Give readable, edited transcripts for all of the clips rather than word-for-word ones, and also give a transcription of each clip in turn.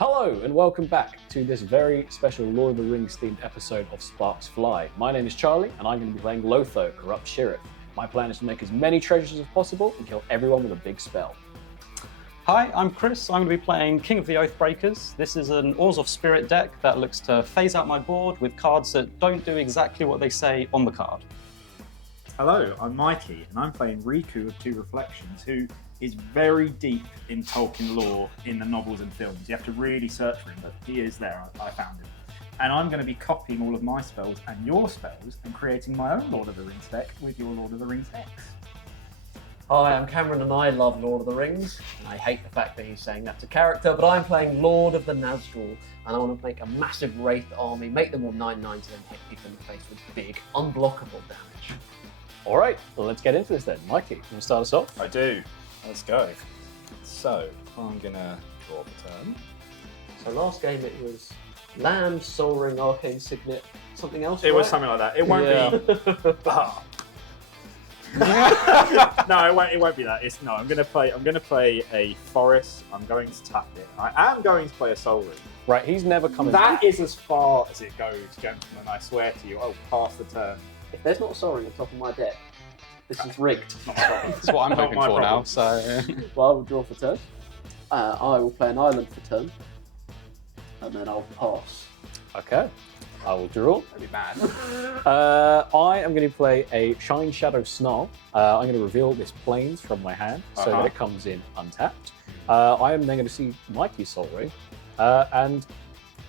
Hello and welcome back to this very special Lord of the Rings themed episode of Sparks Fly. My name is Charlie and I'm going to be playing Lotho, Corrupt Sheriff. My plan is to make as many treasures as possible and kill everyone with a big spell. Hi, I'm Chris. I'm going to be playing King of the Oathbreakers. This is an Oars of Spirit deck that looks to phase out my board with cards that don't do exactly what they say on the card. Hello, I'm Mikey, and I'm playing Riku of Two Reflections, who is very deep in Tolkien lore in the novels and films. You have to really search for him, but he is there. I found him. And I'm going to be copying all of my spells and your spells and creating my own Lord of the Rings deck with your Lord of the Rings decks. Hi, I'm Cameron and I love Lord of the Rings. And I hate the fact that he's saying that's a character, but I'm playing Lord of the Nazgul and I want to make a massive Wraith army, make them all 9/9 and then hit people in the face with big, unblockable damage. All right, well, let's get into this then. Mikey, you want to start us off? I do. Let's go. So, I'm going to draw the turn. So last game it was Land, Soul Ring, Arcane Signet, something else, It was right? something like that. It won't be... No, it won't be that. I'm going to play a forest. I'm going to tap it. I am going to play a soul ring. Right, he's never coming That is as far as it goes, gentlemen. I swear to you. I'll pass the turn. If there's not a Soul Ring on top of my deck, this is rigged. That's what I'm Not hoping my for problem. now. So, Well, I will draw for turn. I will play an island for turn. And then I'll pass. Okay, I will draw. That'd be bad. I am going to play a Shine Shadow Snarl. I'm going to reveal this Plains from my hand so that it comes in untapped. I am then going to see Mikey's Soul Ring and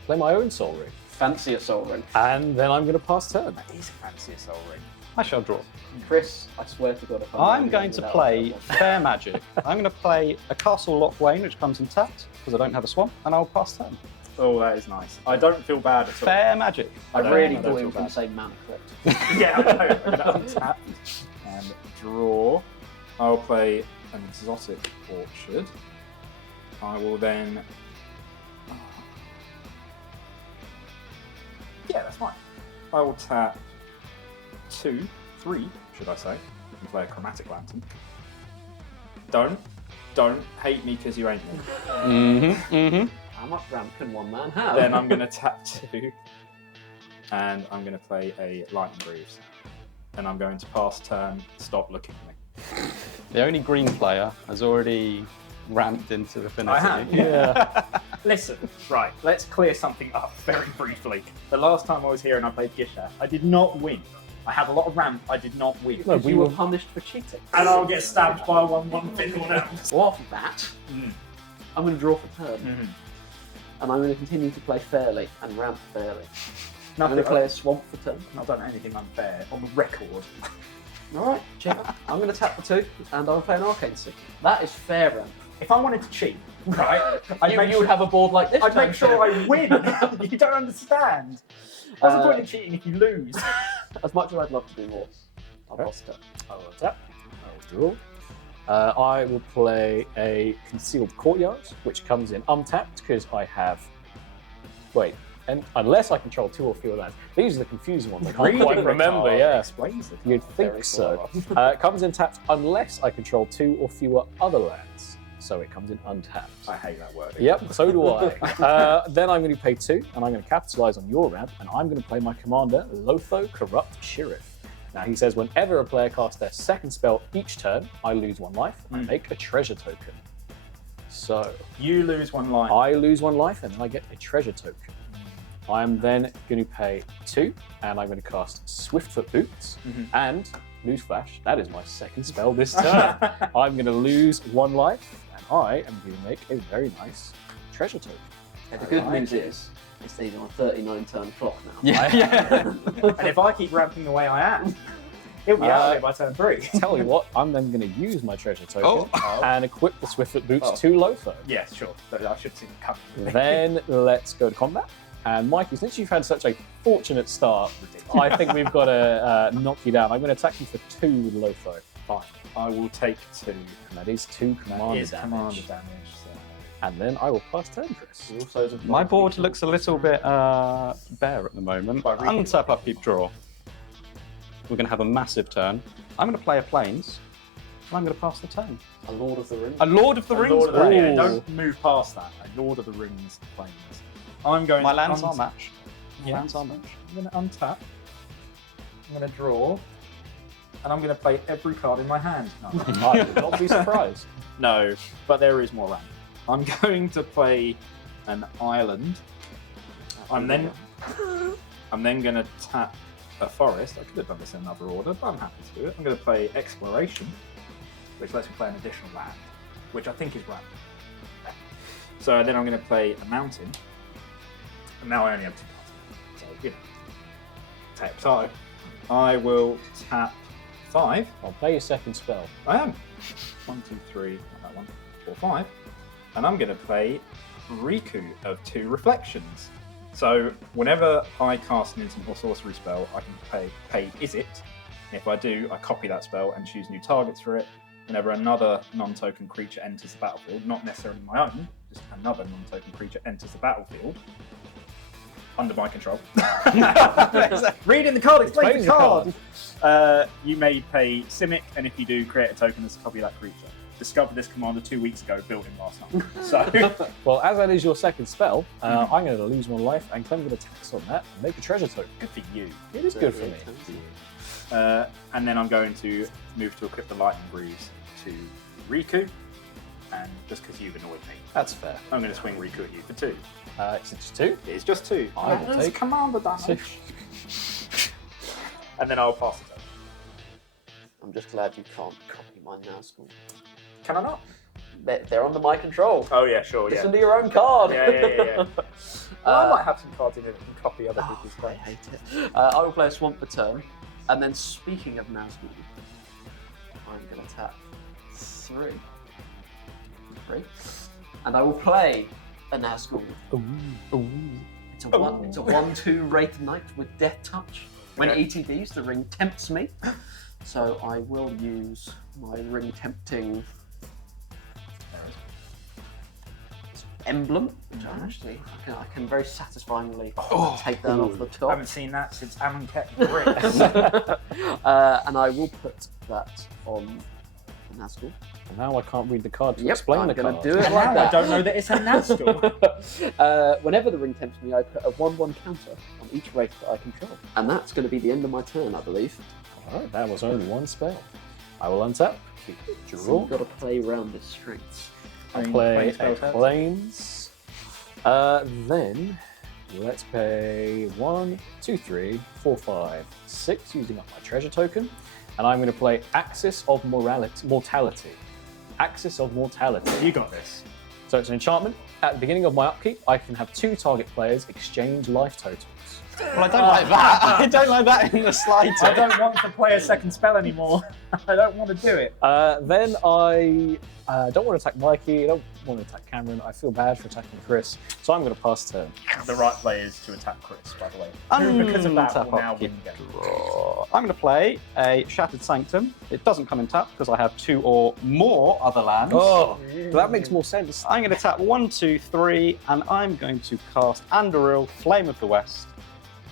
play my own Soul Ring. Fancy a Soul Ring. And then I'm going to pass turn. That is a fancy soul ring. I shall draw. Chris, I swear to God, if I'm going to play Fair Magic. I'm going to play a Castle Lochwain, which comes in tapped, because I don't have a swamp, and I'll pass turn. Oh, that is nice. I don't feel bad at all. Fair Magic. I I don't really feel thought he was bad. going to say Mana Crypt. Yeah, I know. I'm going to untap and draw. I'll play an exotic orchard. I will then... Yeah, that's fine. I will tap 2, 3, should I say, and play a chromatic lantern. Don't hate me because you ain't me. How much ramp can one man have? Then I'm going to tap 2, and I'm going to play a lightning greaves. And I'm going to pass turn, stop looking at me. The only green player has already ramped into Affinity. I have, Yeah. Listen, right, let's clear something up very briefly. The last time I was here and I played Gisha, I did not win. I had a lot of ramp, I did not win. No, Because you were punished for cheating. And I'll get stabbed by one fickle now. Well, after that, I'm going to draw for turn. And I'm going to continue to play fairly and ramp fairly. I'm going to play a swamp for turn. I've not done anything unfair on the record. Alright, check. I'm going to tap for 2 and I'll play an Arcane Signet. That is fair ramp. If I wanted to cheat, right, You would have a board like this. I'd make turn sure two. I win. You don't understand. What's the point of cheating if you lose? As much as I'd love to do more, I'll Okay. pass turn. I will tap. I will draw. I will play a Concealed Courtyard, which comes in untapped because I have. Wait, and unless I control 2 or fewer lands. These are the confusing ones. I can't quite remember. Yeah, Explains it. you'd think Very so. It comes in tapped unless I control 2 or fewer other lands. So it comes in untapped. I hate that word. Yep, so do I. Then I'm going to pay 2, and I'm going to capitalize on your ramp, and I'm going to play my commander, Lotho, Corrupt Sheriff. Now he says, whenever a player casts their second spell each turn, I lose 1 life, and I make a treasure token. So You lose 1 life. I lose 1 life, and then I get a treasure token. I'm then going to pay 2, and I'm going to cast Swiftfoot Boots, and newsflash, that is my second spell this turn. I'm going to lose 1 life, and I am going to make a very nice treasure token. The good news is, it's either on a 39 turn clock now. Yeah. And if I keep ramping the way I am, he'll be out of it by turn 3. Tell you what, I'm then going to use my treasure token and equip the Swiftfoot Boots Oh. to Lotho. Yes, sure. I should see them coming. Then let's go to combat. And Mikey, since you've had such a fortunate start, I think we've got to knock you down. I'm going to attack you for 2 with Lotho. Fine. I will take 2. And that is 2 That commander is damage. commander damage. So. And then I will pass turn, Chris. My board looks a little bit bare at the moment. By reading. Untap, upkeep, draw. We're going to have a massive turn. I'm going to play a Plains. I'm going to pass the turn. A Lord of the Rings. A Lord of the A Rings Lord of the player. Rings. Yeah, don't move past that. A Lord of the Rings planes. I'm going. My to lands are matched. My Yes. lands are matched. I'm going to untap. I'm going to draw, and I'm going to play every card in my hand. No, I would not be surprised. no, but there is more round. I'm going to play an island. I'm then going to tap a forest. I could have done this in another order, but I'm happy to do it. I'm going to play exploration, which lets me play an additional land, which I think is random. So then I'm going to play a mountain, and now I only have 2 cards. So, you know, tap. So I will tap 5. I'll play your second spell. I am. 1, 2, 3, not that one, 4, 5. And I'm going to play Riku of 2 Reflections. So whenever I cast an instant or sorcery spell, I can pay is it. And if I do, I copy that spell and choose new targets for it. Whenever another non-token creature enters the battlefield, not necessarily my own, just another non-token creature enters the battlefield, under my control. Reading the card, explain the card. You may pay Simic, and if you do, create a token as a copy of that creature. Discovered this commander 2 weeks ago, built him last night. So, Well, as that is your second spell, I'm going to lose 1 life and claim a bit of tax on that and make a treasure token. good for you. It is good for me. And then I'm going to move to equip the Lightning Breeze to Riku, and just because you've annoyed me, That's fair. I'm going to swing Riku at you for 2. It's just 2. It is just 2. I will take commander damage. And then I'll pass it over. I'm just glad you can't copy my Nazgul. Can I not? They're under my control. Oh yeah, sure, yeah. Listen to your own card. Yeah. Well, I might have some cards in it that can copy other people's I cards. hate it. I will play a Swamp for turn, and then speaking of Nazgul, I'm going to tap 3, and I will play a Nazgul. It's a 1/2 Wraith Knight with Death Touch. When Okay. ETBs, the ring tempts me, so I will use my ring tempting emblem, which I can very satisfyingly take that off the I top. haven't seen that since Ammon kept the And I will put that on the Nazgul. And now I can't read the card to Yep, explain I'm the gonna card. do it And like now that. I don't know that it's a Nazgul. Whenever the ring tempts me, I put a 1/1 counter on each wraith that I control. And that's going to be the end of my turn, I believe. Alright, that was only 1 spell. I will untap, So draw, you've got to play around this strengths. I Playing play a spell cards. planes. Then let's pay 1, 2, 3, 4, 5, 6, using up my treasure token. And I'm going to play Axis of Mortality. Axis of Mortality. You got this. So it's an enchantment. At the beginning of my upkeep, I can have 2 target players exchange life totals. Well, I don't like that. I don't like that in the slightest. I don't want to play a second spell anymore. I don't want to do it. Then I don't want to attack Mikey, I don't want to attack Cameron, I feel bad for attacking Chris, so I'm going to pass turn. The right play is to attack Chris, by the way. Because of that, Untap we'll now upkeep, win the game. draw. I'm going to play a Shattered Sanctum. It doesn't come in tap because I have 2 or more other lands. Oh, that makes more sense. I'm going to tap 1, 2, 3, and I'm going to cast Anduril, Flame of the West.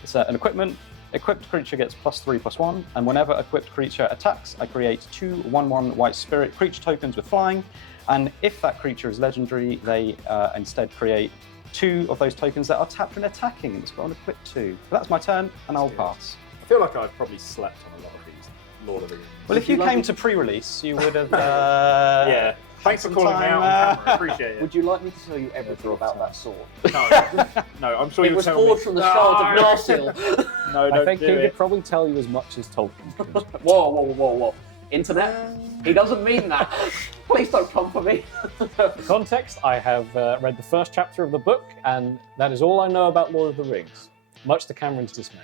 It's an equipment. Equipped creature gets +3/+1, and whenever equipped creature attacks, I create 2 1/1 White Spirit creature tokens with flying. And if that creature is legendary, they instead create 2 of those tokens that are tapped and attacking, and it's got an equipped 2. So that's my turn, and I'll pass. I feel like I've probably slept on a lot of these Lord of the Rings. Well, if you you came like to pre-release, you would have. Yeah. Thanks for some calling me time, out on camera. I appreciate it. Would you like me to tell you everything about that sword? No, I'm sure It you'll was tell forged me. from the shards of Narsil. No, I don't think do he it. could probably tell you as much as Tolkien could. Whoa. Internet? He doesn't mean that. Please don't come for me. For context, I have read the first chapter of the book, and that is all I know about Lord of the Rings, much to Cameron's dismay.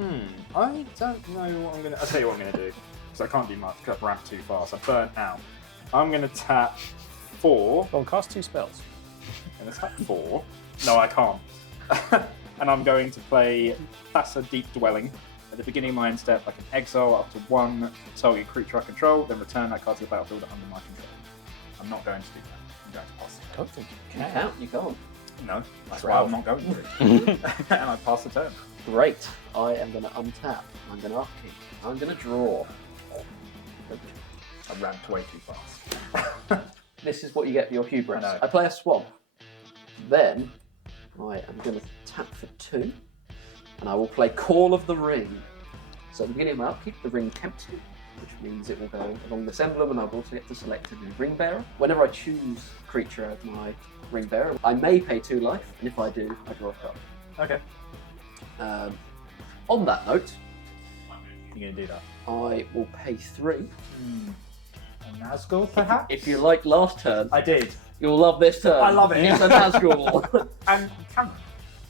I don't know what I'm going to... I'll tell you what I'm going to do, because I can't do much, because I've ramped too fast. I've burnt out. I'm going to tap 4. Go on, cast 2 spells. I'm going to tap 4. No, I can't. And I'm going to play Thassa Deep Dwelling. At the beginning of my end step, I can exile up to 1 target creature I control, then return that card to the battlefield under my control. I'm not going to do that. I'm going to pass I don't think you You can. can't. You can't. it. No, that's why I'm not going to. And I pass the turn. Great. I am going to untap. I'm going to upkeep. I'm going to draw. I ramped way too fast. This is what you get for your hubris. I know. I play a swamp. Then I am going to tap for 2, and I will play Call of the Ring. So at the beginning of my upkeep, the ring tempts me, which means it will go along this emblem, and I'll also get to select a new ring bearer. Whenever I choose a creature as my ring bearer, I may pay 2 life, and if I do, I draw a card. Okay. On that note, You're going to do that. I will pay 3. A Nazgul, perhaps? If you like last turn, I did. you'll love this turn. I love it. It's a Nazgul. And Cameron,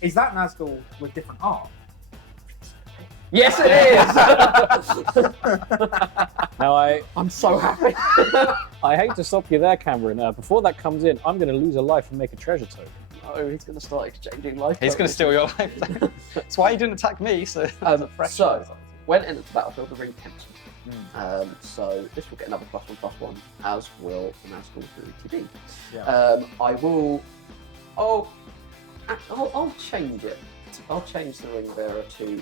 is that Nazgul with different art? Yes, it is! Now I'm so happy. I hate to stop you there, Cameron. Before that comes in, I'm going to lose a life and make a treasure token. Oh, he's going to start exchanging life. He's going to steal your life. That's why he didn't attack me. So, So, when into the battlefield, the ring tempts me. So this will get another +1/+1, as will the Nazgul through ETB. Yeah. I will. I'll change it. I'll change the ring bearer to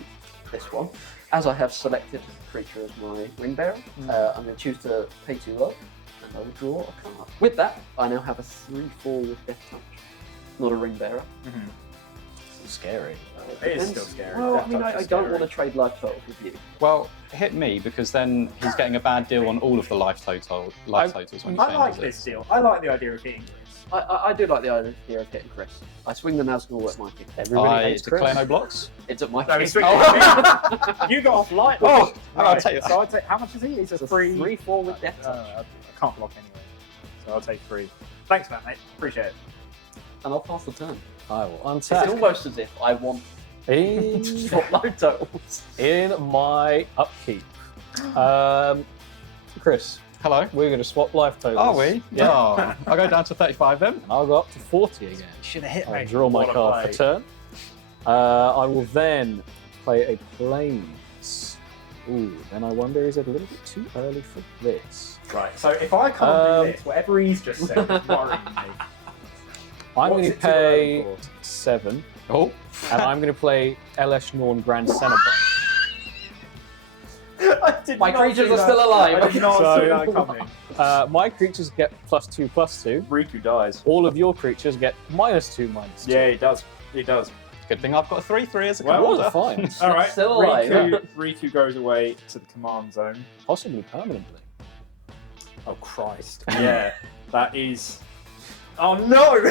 this one. As I have selected the creature as my ring bearer, I'm going to choose to pay 2 life, and I will draw a card. With that, I now have a 3/4 with Death Touch. Not a ring bearer. Scary. It is still scary. Well, Death I mean, Touch I is don't scary. want to trade life totals with you. well, hit me because then he's getting a bad deal on all of the life totals when he I like changes this it. deal. I like the idea of getting this. I do like the idea of getting Chris. I swing the Nazgul at Mikey. Everybody I hates declare Chris. no blocks. It's at Mikey. No, he's swinging. You got off light. Oh, Right, I'll take that. So I'll take. How much is he? He's a It's a 3. 3/4 with Death Touch. I can't block anyway, so I'll take 3. Thanks, Matt, mate. Appreciate it. And I'll pass the turn. I will It's untap. almost as if I want In, swap life totals. in my upkeep. Chris, Hello. we're going to swap life totals. Are we? Yeah. Oh, I'll go down to 35 then. I'll go up to 40 again. Should have hit I'll draw my What a card play. for turn. I will then play a Plains. Ooh, then I wonder, is it a little bit too early for this? Right. So if I can't do this, whatever he's just said is worrying me. I'm What's going to it too early pay for? 7, Oh. and I'm going to play Elesh Norn Grand Cenobite. I did My not creatures see are that. still alive. I did not So- see that coming. My creatures get +2/+2. Riku dies. All of your creatures get -2/-2. Yeah, he does. He does. Good thing I've got a 3/3 as a Well, commander. fine. All right. Still alive. Riku goes away to the command zone. Possibly permanently. Oh Christ! Yeah, that is. Oh no!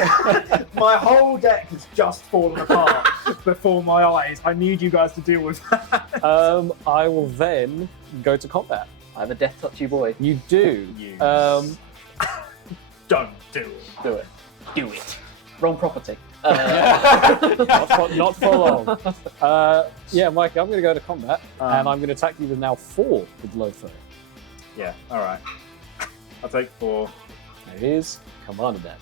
My whole deck has just fallen apart before my eyes. I need you guys to deal with that. I will then go to combat. I'm a death touchy boy. You do. You Um, don't do it. do it. Do it. Wrong property. Not for long. Yeah, Mikey, I'm going to go to combat, and I'm going to attack you with now 4 with low foe. Yeah. All right. I'll take 4. It is commander damage.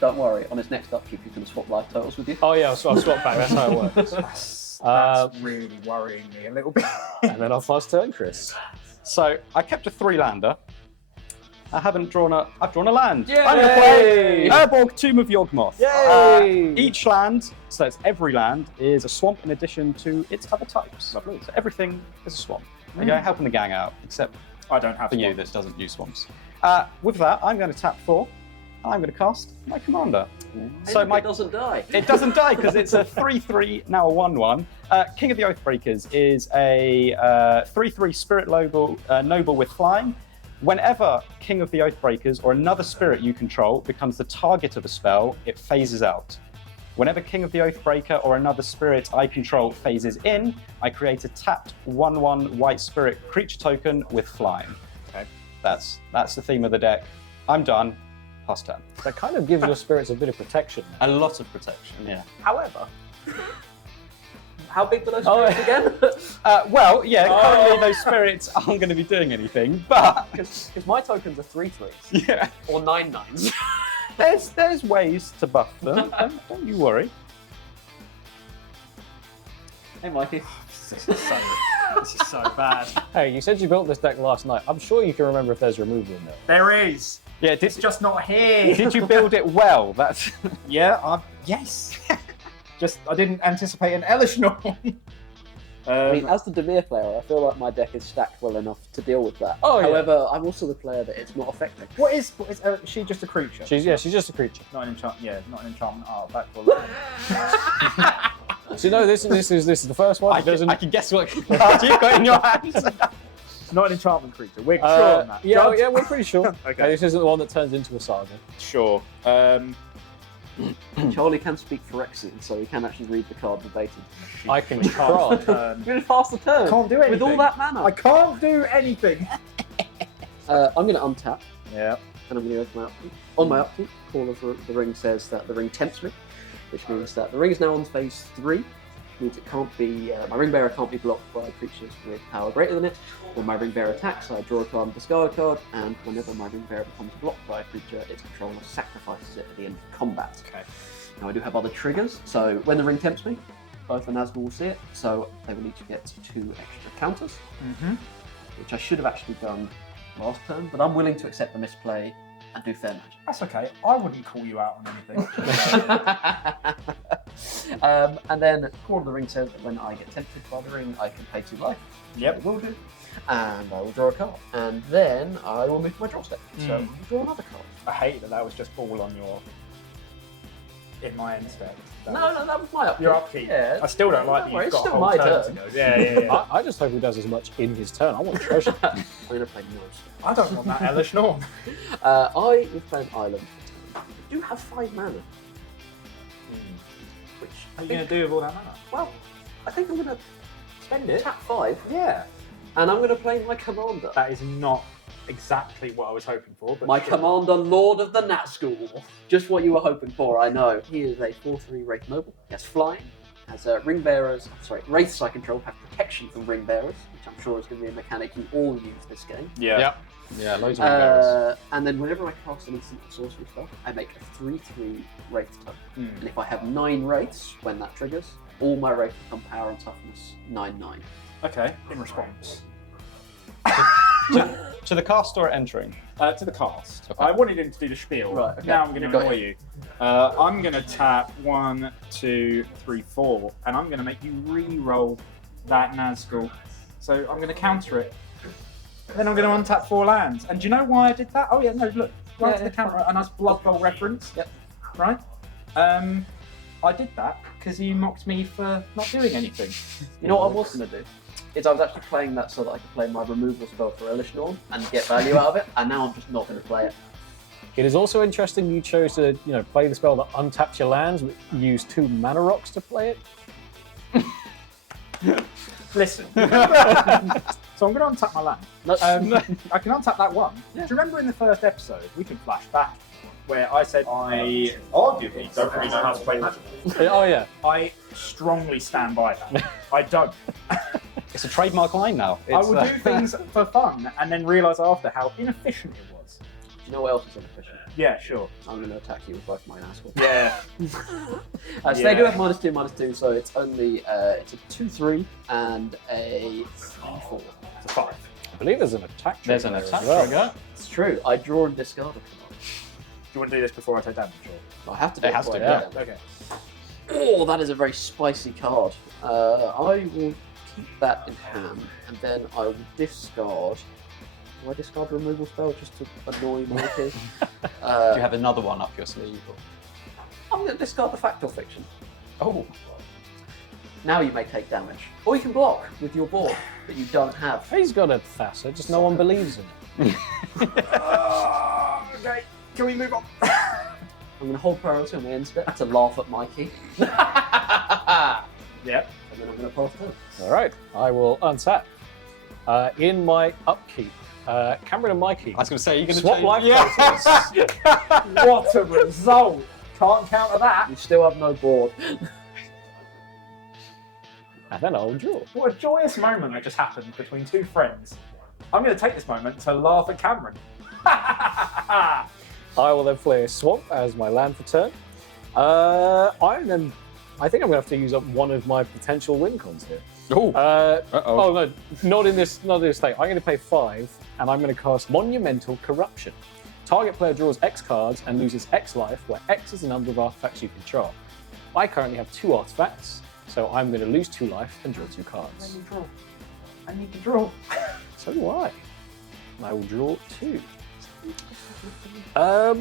Don't worry, on his next upkeep, he's going to swap life totals with you. Oh yeah, so I'll swap back. That's how it works. That's really worrying me a little bit. And then I'll fast turn, Chris. So I kept a 3-lander. I've drawn a land. Yay! I'm going to play Urborg Tomb of Yawgmoth. Yay! Each land, so it's every land, is a swamp in addition to its other types. Lovely. So everything is a swamp. There you go, helping the gang out, except I don't have for you one. that doesn't use swamps. With that, I'm going to tap 4. And I'm going to cast my commander. So And my it doesn't die. It doesn't die because it's a 3/3, now a 1/1. King of the Oathbreakers is a 3/3 spirit noble with flying. Whenever King of the Oathbreakers or another spirit you control becomes the target of a spell, it phases out. Whenever King of the Oathbreaker or another spirit I control phases in, I create a tapped 1/1 white spirit creature token with flying. Okay. That's the theme of the deck. I'm done. Pass turn. That kind of gives your spirits a bit of protection. A lot of protection, yeah. However, how big were those Oh, spirits again? Well, yeah, currently those spirits aren't going to be doing anything, but Because my tokens are 3/3s yeah, or 9/9s. there's ways to buff them. Don't you worry. Hey, Mikey. This is so bad. Hey, you said you built this deck last night. I'm sure you can remember if there's removal in there. There is. Yeah, It's just not here. did you build it well? That's Yeah. Yes. Just I didn't anticipate an Elish Norn. I mean, as the Demir player, I feel like my deck is stacked well enough to deal with that. Oh, yeah. However, I'm also the player that it's not affecting. What is she just a creature? She's just a creature. Not an enchantment. Yeah, not an enchantment artifact. So no, this is the first one. I can guess what card you've got in your hands. Not an enchantment creature. We're sure on that. Yeah, Judge? yeah, we're pretty sure. Okay. This isn't the one that turns into a saga. Sure. Charlie can speak Phyrexian, so he can actually read the card verbatim. I can try. You're going to pass the turn. Can't do anything. With all that mana. I can't do anything. I'm going to untap, Yeah. and I'm going to go for my upkeep. On my upkeep, Call of the Ring says that the ring tempts me, which means that the ring is now on phase 3, which means it can't be, my ring bearer can't be blocked by creatures with power greater than it. When my ring bearer attacks, I draw a card and discard a card, and whenever my ring bearer becomes blocked by a creature, its controller sacrifices it at the end of combat. Okay. Now I do have other triggers, so when the ring tempts me, both the Nazgul will see it, so they will each get 2 extra counters, which I should have actually done last turn, but I'm willing to accept the misplay and do fair magic. That's okay. I wouldn't call you out on anything. And then Call of the Ring says that when I get tempted by the ring, I can pay 2 life. Yep. I will do. And I will draw a card. And then I will move to my draw step. So I will draw another card. I hate that was just all on your. In my end step. No, that was my upkeep. Your upkeep. Yeah. I still don't like Don't that worry, you've it's got a still whole my turn turn. to go. Yeah. I just hope he does as much in his turn. I want treasure. I'm going to play Norse. I don't want that Elish Norm. I will play an island. I do have 5 mana. Which What are you going to do with all that mana? well, I think I'm going to Spend it. tap 5, Yeah. and I'm going to play my commander. That is not exactly what I was hoping for. But My sure. commander, Lord of the Nazgul. Just what you were hoping for, I know. He is a 4/3 Wraith Noble. He has flying. Has ring bearers. Sorry, Wraiths I control have protection from ring bearers, which I'm sure is going to be a mechanic you all use this game. Yeah. Yep. Yeah, loads of embarrassers. And then whenever I cast an instant sorcery spell, I make a 3/3 Wraith token. And if I have 9 Wraiths when that triggers, all my Wraiths become power and toughness 9/9. Okay. In response. To the cast or entering? To the cast. Okay. I wanted him to do the spiel. Right, okay. Now I'm going to Got annoy you. I'm going to tap 1, 2, 3, 4, and I'm going to make you re-roll that Nazgul. So I'm going to counter it. Then I'm going to untap 4 lands. And do you know why I did that? Oh yeah, no, look, right to the camera, a nice Blood Bowl reference. Yep. Right. I did that because you mocked me for not doing anything. You know what I was going to do? Is I was actually playing that so that I could play my removal spell for Elish Norm and get value out of it, and now I'm just not going to play it. It is also interesting you chose to, play the spell that untaps your lands, but use 2 mana rocks to play it. Listen. So I'm going to untap my land. No, I can untap that one. Do you remember in the first episode, we can flash back, where I said I arguably don't really know how to play Magic. Oh yeah. I strongly stand by that. I don't. It's a trademark line now. I will do things for fun and then realise after how inefficient it was. do you know what else is inefficient? Yeah, sure. I'm going to attack you with both my Nazgul. Yeah. So they do have -2/-2, so it's only it's a 2/3 and a 3/4. It's a 5. I believe there's an attack trigger. There's an there attack as well. trigger. It's true. I draw and discard a command. Do you want to do this before I take damage? Or? I have to do It has to, before I yeah. do it. Okay. Oh, that is a very spicy card. I will keep that in hand, and then I will discard. Do I discard a removal spell just to annoy Mikey? Do you have another one up your sleeve? I'm going to discard the Fact or Fiction. Oh. Now you may take damage. Or you can block with your board that you don't have. He's got a Thassa, just no one believes him. Okay. Can we move on? I'm going to hold priority on my end step to laugh at Mikey. Yep. And then I'm going to pass turn. All right, I will untap. In my upkeep, Cameron and Mikey. I was going to say, you're going to Swap change. life totals. What a result! Can't counter that. You still have no board. And then I'll draw. What a joyous moment that just happened between 2 friends. I'm going to take this moment to laugh at Cameron. I will then play a swamp as my land for turn. I think I'm going to have to use up one of my potential win cons here. Oh. Oh no, not in this state. I'm going to pay 5, and I'm going to cast Monumental Corruption. Target player draws X cards and loses X life, where X is the number of artifacts you control. I currently have 2 artifacts, So I'm going to lose 2 life and draw 2 cards. I need to draw. So do I. And I will draw 2. I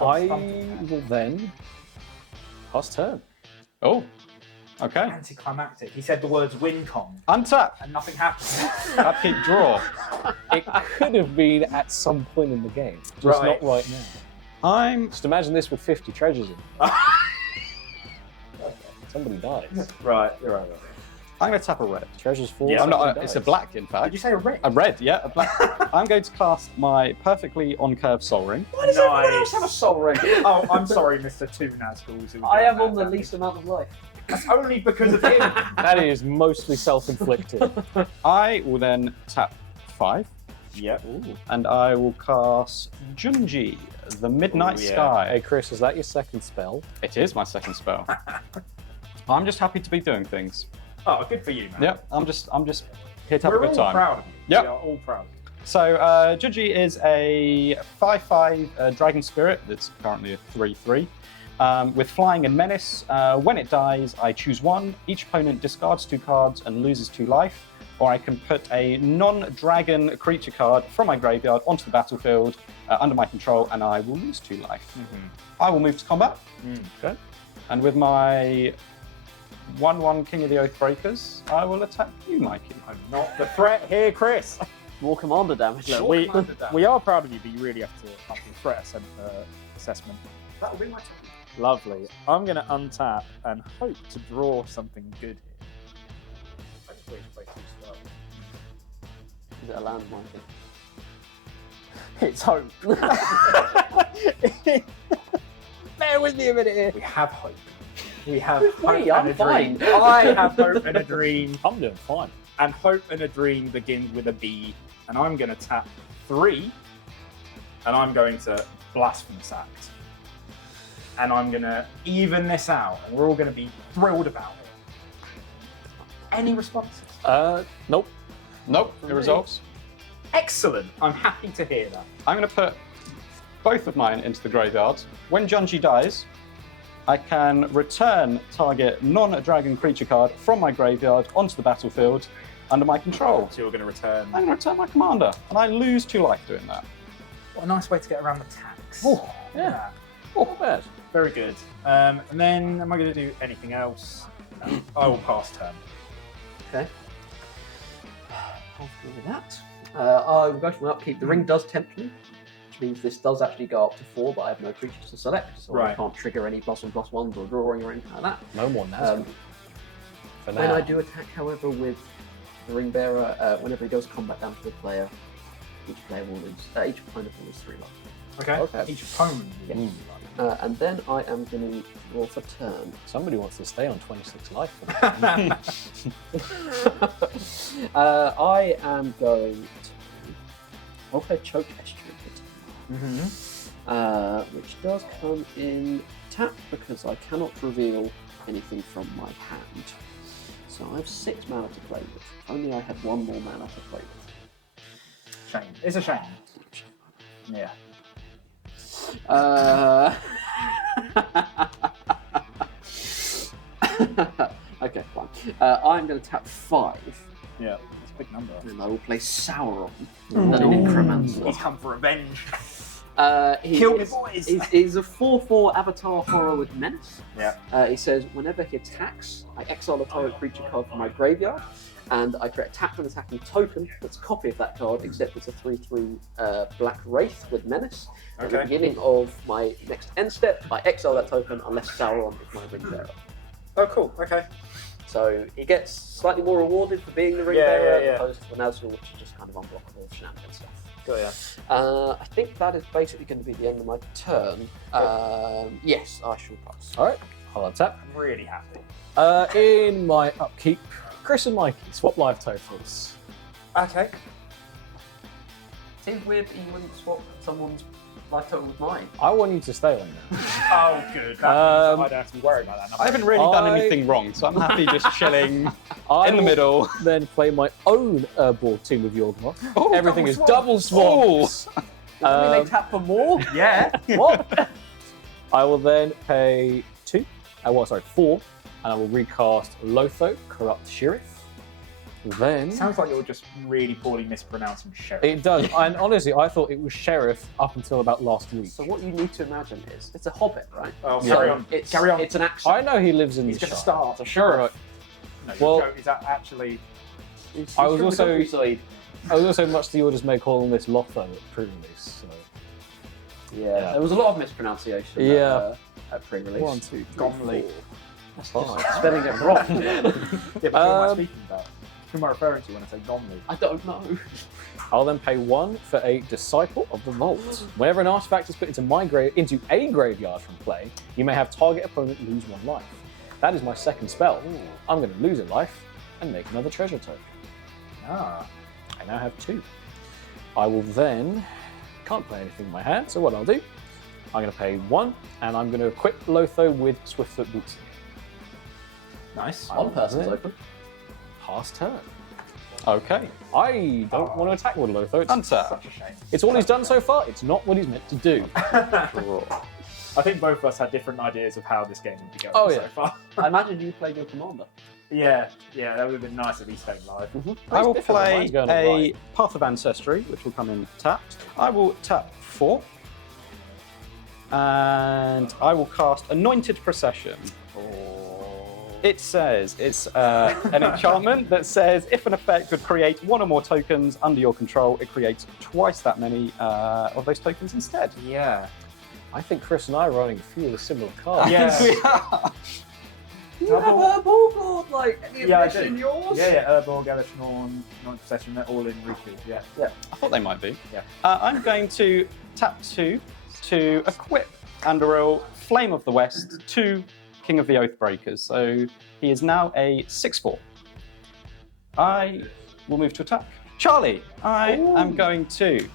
will then pass turn. Oh, okay. Anticlimactic. He said the words "wincon" Untap. and nothing happened. Upkeep draw. It could have been at some point in the game, just Right. not right now. I'm Just imagine this with 50 treasures in it. Somebody dies. Right, you're right. I'm going to tap a red. Treasures fall. Yeah. I'm not. somebody It's a dies. black, in Did fact. you say a red? A red, yeah. A black. I'm going to cast my perfectly on curve Soul Ring. Why does everyone Nice. else have a soul ring? Oh, I'm sorry, Mr. Two Nazguls. who I were am doing on the that. least amount of life. That's only because of him. That is mostly self-inflicted. I will then tap 5, Yep. and I will cast Junji, the Midnight Ooh, yeah. Sky. Hey Chris, is that your second spell? It is my second spell. I'm just happy to be doing things. Oh, good for you, man. Yep, I'm just here to have We're a good all time. proud of you. Yep. We are all proud of you. So Junji is a 5/5 dragon spirit that's currently a 3/3. With flying and menace, when it dies, I choose 1. Each opponent discards 2 cards and loses 2 life. Or I can put a non-dragon creature card from my graveyard onto the battlefield under my control, and I will lose 2 life. I will move to combat. Okay. And with my 1/1 King of the Oathbreakers, I will attack you, Mikey. I'm not the threat here, Chris. More commander damage. Look, we are proud of you, but you really have to up the threat assessment. That'll be my turn. Lovely. I'm going to untap and hope to draw something good here. Is it a land, Mikey? It's hope. Bear with me a minute here. We have hope. We have With hope me, and I'm a dream. fine. I have hope and a dream. I'm doing fine. And hope and a dream begins with a B. And I'm going to tap 3. And I'm going to Blasphemous Act. And I'm going to even this out. And we're all going to be thrilled about it. Any responses? Nope. Nope, it resolves. Excellent. I'm happy to hear that. I'm going to put both of mine into the graveyard. When Junji dies, I can return target non-dragon creature card from my graveyard onto the battlefield under my control. So you're going to return. I'm going to return my commander, and I lose 2 life doing that. What a nice way to get around the tax. Oh, yeah. Oh, not bad. Very good. And then, am I going to do anything else? No. I will pass turn. Okay. I'll do that. I will go for my upkeep. The ring does tempt me, which means this does actually go up to 4, but I have no creatures to select, so I Right. can't trigger any +1/+1s or drawing or anything like that. No more Nazgul. For When now. I do attack, however, with the ring bearer, whenever he does combat down to a player, each player will lose. Each opponent will lose 3 life. Okay. Okay. Each opponent. Yes. Mm. And then I am going to draw for turn. Somebody wants to stay on 26 life. I am going to. I'll play Choke Estuary for turn. Which does come in tap because I cannot reveal anything from my hand. So I have 6 mana to play with. If only I had 1 more mana to play with. Shame. It's a shame. Yeah. Okay, fine. I'm going to tap 5, Yeah. It's a big number. and I will play Sauron. Then an Necromancer. He's come for revenge. He Kill me, is- boys. He's a 4/4 Avatar Horror with Menace. Yeah. He says, whenever he attacks, I exile a target creature card from my graveyard, and I create a tap and attacking token that's a copy of that card, except it's a 3/3 Black Wraith with Menace. At the Okay. beginning of my next end step, I exile that token unless Sauron is my ring bearer. Oh, cool. Okay. So he gets slightly more rewarded for being the ring Yeah, bearer yeah, yeah. as opposed to the Nazgul, which is just kind of unblockable shenanigans stuff. Got ya. I think that is basically going to be the end of my turn. Yes, I shall pass. All right, I'll untap. I'm really happy. In my upkeep, Chris and Mikey, swap life totals. Okay. Seems weird that you wouldn't swap someone's life total with mine. I want you to stay on there. Oh, good. That means I don't have to worry about that. I haven't really done I- anything wrong, so I'm happy just chilling I in the will middle. Then play my own board team of Yordmok. Oh, Everything is double double swaps. Does that mean they tap for more? Yeah. What? I will then pay 4 and I will recast Lotho, Corrupt Sheriff. Then Sounds like you're just really poorly mispronouncing sheriff. it does, and honestly, I thought it was Sheriff up until about last week. So what you need to imagine is, it's a hobbit, right? Oh, Yeah. carry on. It's, Carry on. It's an accent. I know he lives in He's the going to Shire. start. a sheriff. No, Well- your joke is that actually. He's I was from the also- countryside. I was also much to your dismay calling this Lotho at pre-release. So. Yeah, there was a lot of mispronunciation. Yeah. At pre-release. 1, 2, 3, Gomley. 4, 5. Spelling it wrong. Yeah, but who am I speaking about? Who am I referring to when I say Gomley? I don't know. I'll then pay 1 for a Disciple of the Vault. Whenever an artifact is put into a graveyard from play, you may have target opponent lose 1 life. That is my second spell. I'm going to lose a life and make another treasure token. Ah. I now have 2. I will then can't play anything in my hand, so what I'll do, I'm going to pay 1, and I'm going to equip Lotho with Swiftfoot Boots. Nice. One person's open. Pass turn. Okay. I don't want to attack with Lotho. Untap. Such a shame. It's all he's done so far. It's not what he's meant to do. I think both of us had different ideas of how this game would be going Oh, so yeah. far. I imagine you played your commander. Yeah, that would have been nice if he stayed live. I will It's different. play Mine's going a alright. Path of Ancestry, which will come in tapped. I will tap 4. And I will cast Anointed Procession. It says it's an enchantment that says if an effect would create 1 or more tokens under your control, it creates twice that many of those tokens instead. Yeah. I think Chris and I are running a few of the similar cards. Yeah. Do you have a ball like any of Yeah, I this do. in yours? Yeah, Urborg, Elishnorn, Non-Possession, they're all in Riku. Yeah. I thought they might be. Yeah. I'm going to tap 2 to equip Andoril, Flame of the West, to King of the Oathbreakers. So he is now a 6/4. I will move to attack. Charlie, I am going to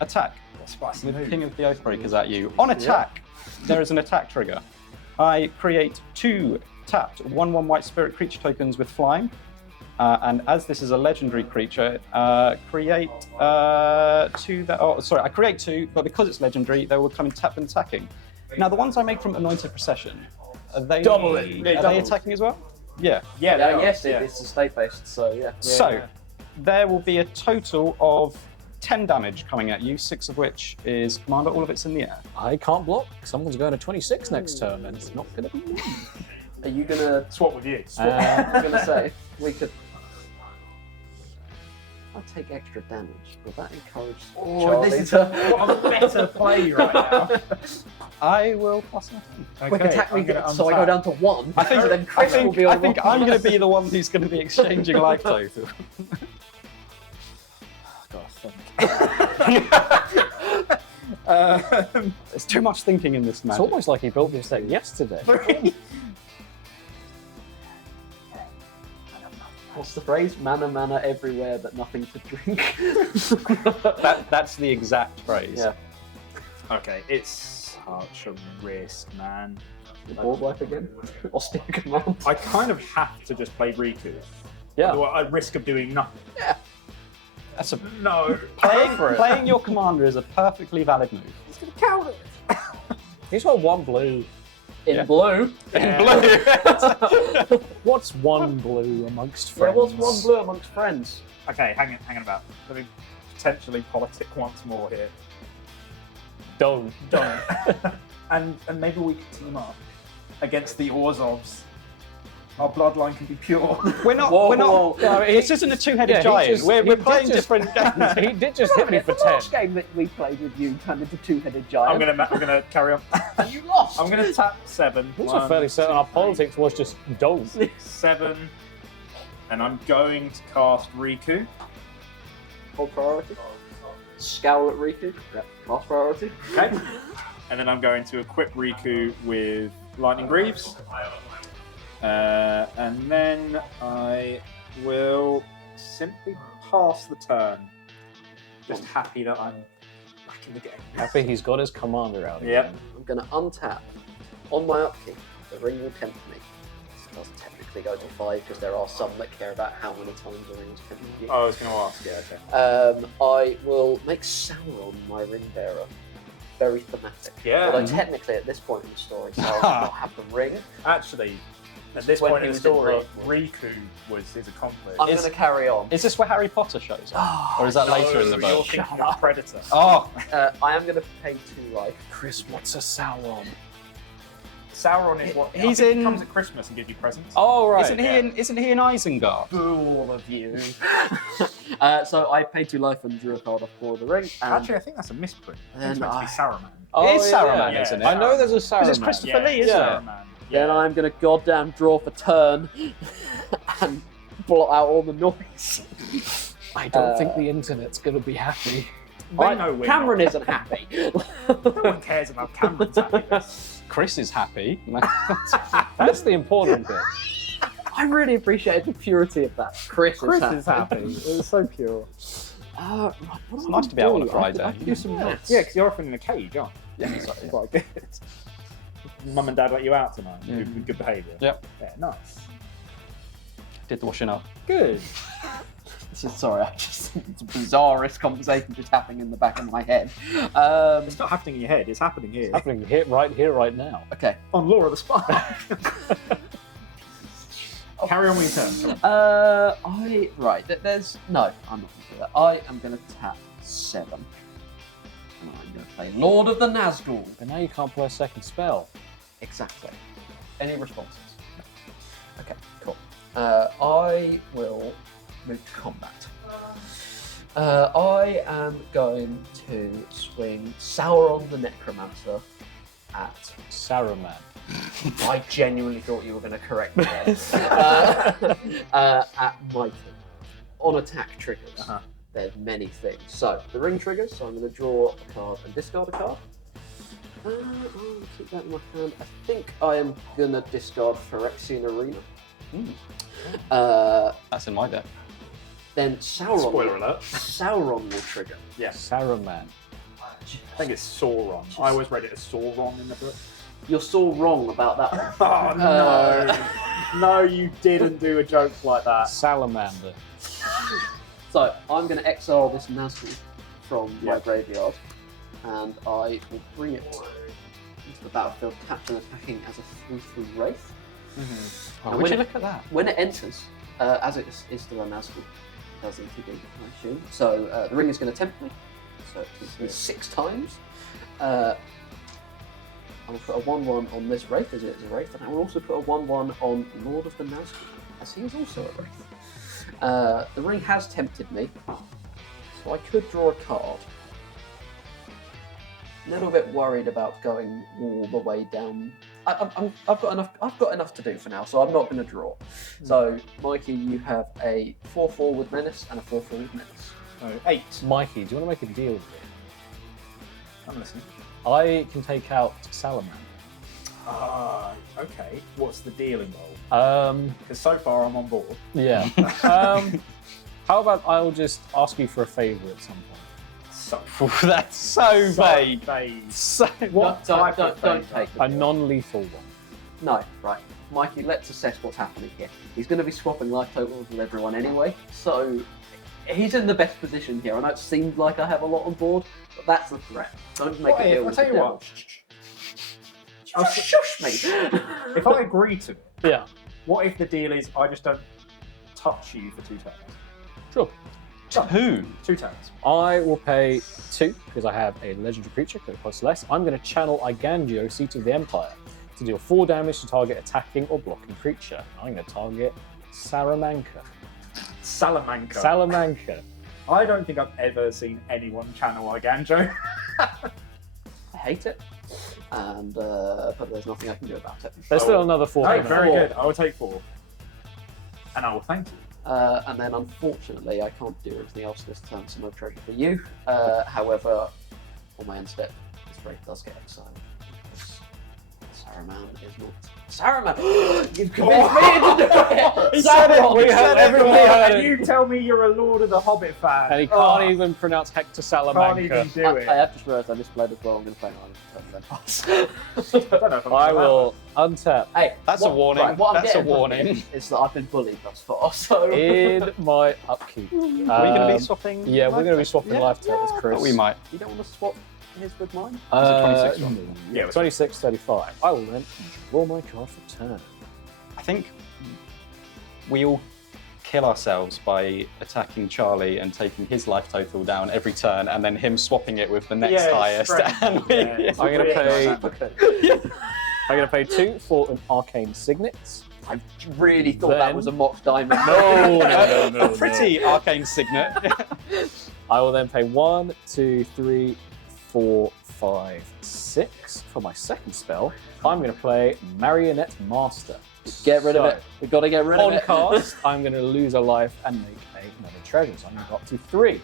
attack Spicy with move. King of the Oathbreakers at you. On attack, there is an attack trigger. I create 2 tapped 1/1 white spirit creature tokens with flying. And as this is a legendary creature, create 2 that. Oh, sorry, I create 2, but because it's legendary, they will come in tapped and attacking. Now, the ones I make from Anointed Procession, are they Double it. Yeah, Are double. they attacking as well? Yeah. Yeah, they are. Yes, yeah. it's a state-based, so yeah. So there will be a total of 10 damage coming at you, 6 of which is commander. All of it's in the air. I can't block. Someone's going to 26 next turn, and it's not going to be me. Are you gonna? Swap with you. I'm gonna say we could. I'll take extra damage. Will that encourage Charlie this is to what a better play right now. I will pass it. quick attack me, I'm gonna so I go down to 1. I think, and then Chris will be on I think 1. I'm going to be the one who's going to be exchanging life total. There's too much thinking in this It's match. almost like he built this deck yesterday. What's the phrase? Mana everywhere, but nothing to drink. That's the exact phrase. Yeah. Okay, it's such a risk, man. Board wipe again? Austere command. I kind of have to just play Riku. Yeah. At risk of doing nothing. That's a, No. playing your commander is a perfectly valid move. He's got 1 blue. In Yeah. blue. What's 1 blue amongst Yeah, friends? what's 1 blue amongst friends? Okay, hang on about. Let me potentially politic once more here. Don't. Don't. and maybe we can team up against the Orzovs. Our bloodline can be pure. We're not. Whoa, we're not. whoa. No, this isn't a two-headed he giant. just- we're he did playing just- different games. He did just hit me for the 10. last game that we played with you turned into 2-headed giant. I'm gonna carry on. And you lost. I'm gonna tap 7. I'm also fairly certain our politics was just don't. 7. And I'm going to cast Riku. Hold priority. Scowl at Riku. Yep. Last priority. Okay. And then I'm going to equip Riku with Lightning Greaves. And then I will simply pass the turn. Just happy that I'm back in the game. Happy he's got his commander out Yep. again. I'm going to untap. On my upkeep, the ring will tempt me. This doesn't technically go to 5 because there are some that care about how many times the ring's tempting you. Oh, I was going to ask. Yeah, okay. I will make Sauron my ring bearer. Very thematic. Yeah. Although technically at this point in the story, Sauron does not have the ring. Actually, At this when point he in the was in story, Dark Lord. Riku was his accomplice. I'm going to carry on. Is this where Harry Potter shows up? Or is that later in the You're book? thinking of Predator. Oh, I am going to pay 2 life. Chris, what's a Sauron? Sauron is what He's I think in- comes at Christmas and gives you presents. Oh, right. isn't he in Isengard? Boo all of you. So I paid 2 life and drew a card off Lord of the Ring. And Actually, I think that's a misprint. I think it's meant to be Saruman. Oh, It is Saruman, yeah. isn't it? I know there's a Because Saruman. it's Christopher Lee, isn't Yeah. it? Saruman. then I'm going to goddamn draw for turn and blot out all the noise. I don't think the internet's going to be happy. They know we're Cameron not. isn't happy. No one cares about Cameron's happiness. Chris is happy. That's the important bit. I really appreciated the purity of that. Chris Chris is happy. It was so pure. It's nice to be out on a Friday. I could do some maths. Yeah, because you're often in a cage, aren't you? Yeah, so, yeah. Quite good. Mum and Dad let you out tonight with good behaviour. Yep. Yeah, nice. Did the washing up. Good. This is sorry. It's the bizarrest conversation just happening in the back of my head. It's not happening in your head, it's happening here. It's happening here, right now. Okay. On Law of the Spark. Carry on with your turn. Come on. There's no. I'm not going to do that. I am going to tap 7. And I'm going to play Lord of the Nazgul. But now you can't play a second spell. Exactly. Any responses? Okay, cool. I will move to combat. I am going to swing Sauron the Necromancer at. Saruman. I genuinely thought you were going to correct me there. At Mikey. On attack triggers, Uh-huh. there's many things. So, the ring triggers, so I'm going to draw a card and discard a card. I'll keep that in my hand. I think I am going to discard Phyrexian Arena. That's in my deck. Then Sauron. Spoiler alert. Sauron will trigger. Yes. Saruman. I think it's Sauron. I always read it as Sauron in the book. You're so wrong about that one. Oh, no. No, you didn't do a joke like that. Salamander. So, I'm going to exile this Nazgul from my Yeah. graveyard, and I will bring it into the battlefield, tapped and attacking as a 3/3 Wraith. Oh, Now, would when you it- look at that? When it enters, as it is still a Nazgul, it does ETB, I assume. So the ring is going to tempt me. So it's me 6 times. I will put a 1/1 on this Wraith as it is a Wraith, and I will also put a 1/1 on Lord of the Nazgul, as he is also a Wraith. The ring has tempted me, so I could draw a card. A little bit worried about going all the way down. I've got enough to do for now, so I'm not going to draw. So, Mikey, you have a 4/4 with Menace and a 4/4 with Menace. So, 8. Mikey, do you want to make a deal with me? I'm listening. I can take out Salamander. Okay. What's the deal involved? Because so far I'm on board. Yeah. How about I'll just ask you for a favour at some point? So That's so vague. vague. So, What type of don't favour? take A it. non-lethal one. No, right. Mikey, let's assess what's happening here. He's going to be swapping life totals with everyone anyway, so he's in the best position here. I know it seems like I have a lot on board, but that's the threat. Don't make What a if, deal I'll with tell the you devil. what. Shush me! If I agree to it, Yeah. what if the deal is I just don't touch you for 2 turns? Sure. 2. 2 turns. I will pay 2 because I have a legendary creature that costs less. I'm going to channel Igangio, Seat of the Empire, to deal 4 damage to target attacking or blocking creature. I'm going to target Salamanca. Salamanca. Salamanca. I don't think I've ever seen anyone channel Iganjo. I hate it, and but there's nothing I can do about it. There's still another 4. Oh, coming very up. good. I will take 4. And I will thank you. And then unfortunately I can't do anything else this turn, so no treasure for you. However, on my end step, this Wraith does get exiled. Because Saruman is not... Saruman! You've convinced me into doing it! He said it! We Saruman! have everybody heard And it. you tell me you're a Lord of the Hobbit fan. And he can't even pronounce Hector Can't Salamanca. even do I it. have just realised I misplayed as well. I'm going to play mine. I don't know if I'm I allowed. will untap Hey, That's a warning. what I'm That's a getting from warning. this is that I've been bullied thus far, so... in my upkeep. Are we going to be Um, swapping? Yeah, we're going to be swapping Yeah, life totals, yeah. Chris. But we might. You don't want to swap his with mine? Is it 26 one? Yeah, it was 26, 35. I will then draw my card for turn. I think we all kill ourselves by attacking Charlie and taking his life total down every turn, and then him swapping it with the next highest. And I'm gonna pay. I'm gonna pay 2 for an arcane signet. I really thought that Then- was a mock diamond. a pretty arcane signet. I will then pay 1, 2, 3, 4, 5, 6 for my second spell. I'm going to play Marionette Master. Get rid of So, it. We've got to get rid of On it. cast, I'm going to lose a life and make another treasure. So I'm going to go up to 3.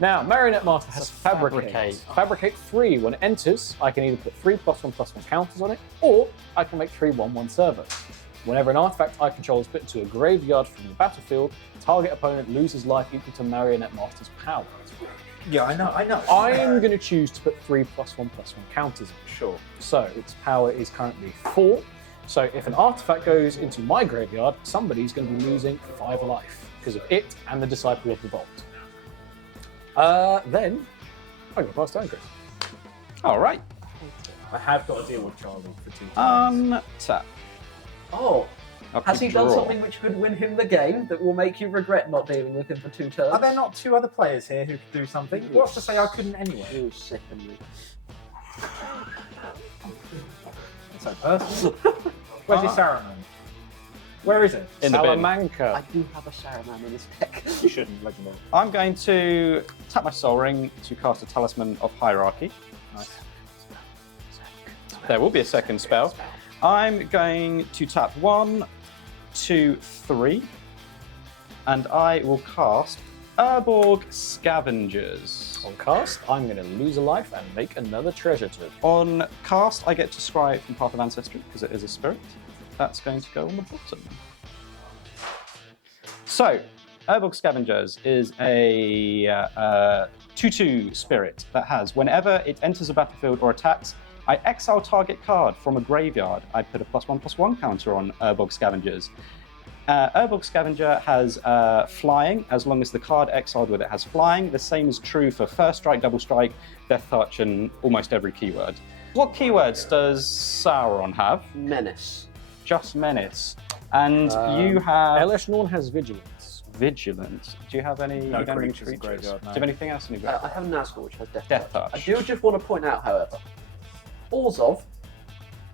Now, Marionette Master has Fabricate. Fabricate 3. When it enters, I can either put 3 +1/+1 counters on it, or I can make 3 1/1 servos. Whenever an artifact I control is put into a graveyard from the battlefield, target opponent loses life equal to Marionette Master's power. Yeah, I know. I'm going to choose to put 3 +1/+1 counters in. Sure. So its power is currently 4. So if an artifact goes into my graveyard, somebody's going to be losing 5 life because of it and the Disciple of the Vault. Then I'm going to pass turn, Chris. All right. I have got to deal with Charlie for 2 turns. Tap. Oh, Up has to he done draw. something which could win him the game that will make you regret not dealing with him for 2 turns? Are there not 2 other players here who could do something? What's to say I couldn't anyway? You sick of me. It's so personal. Where's your Saruman? Where is it? In the bin. Salamanca. I do have a Saruman in this deck. You shouldn't, legendary. I'm going to tap my Soul Ring to cast a Talisman of Hierarchy. Nice. There will be a second spell. I'm going to tap 1, 2, 3, and I will cast Urborg Scavengers. On cast, I'm going to lose a life and make another treasure token. On cast, I get to scry it from Path of Ancestry because it is a spirit. That's going to go on the bottom. So, Urborg Scavengers is a 2/2 spirit that has, whenever it enters a battlefield or attacks, I exile target card from a graveyard. I put a +1/+1 counter on Urborg Scavengers. Urborg Scavenger has flying, as long as the card exiled with it has flying. The same is true for First Strike, Double Strike, Death Touch, and almost every keyword. What keywords does Sauron have? Menace. Just Menace. And you have Elish Norn has Vigilance. Vigilance. Do you have any? No you don't have any creatures in creatures? graveyard, no. Do you have anything else in your graveyard? I have Nazgul, which has Death Death Touch. Touch. I do just want to point out, however, Orzhov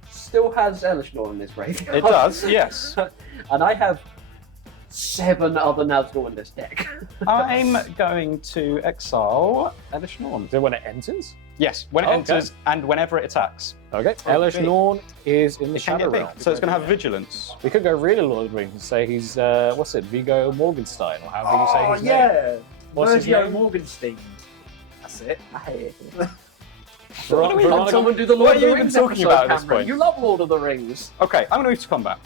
still has Elishnor in this graveyard. It does, yes. And I have 7 other Nazgul in this deck. I'm going to exile Elish Norn. Is it when it enters? Yes, when it Okay. enters and whenever it attacks. Okay. Elish Norn is in the It can Shadow get big, Realm. so it's going to have vigilance. We could go really Lord of the Rings and say he's, what's it, Viggo Morgenstein, or however you say his name. yeah. What's his Virgil name? Morgenstein. That's it. Veronica- Can someone do the What Lord are of the you Rings even talking episode, about at this Cameron? point? You love Lord of the Rings. Okay, I'm going to move to combat.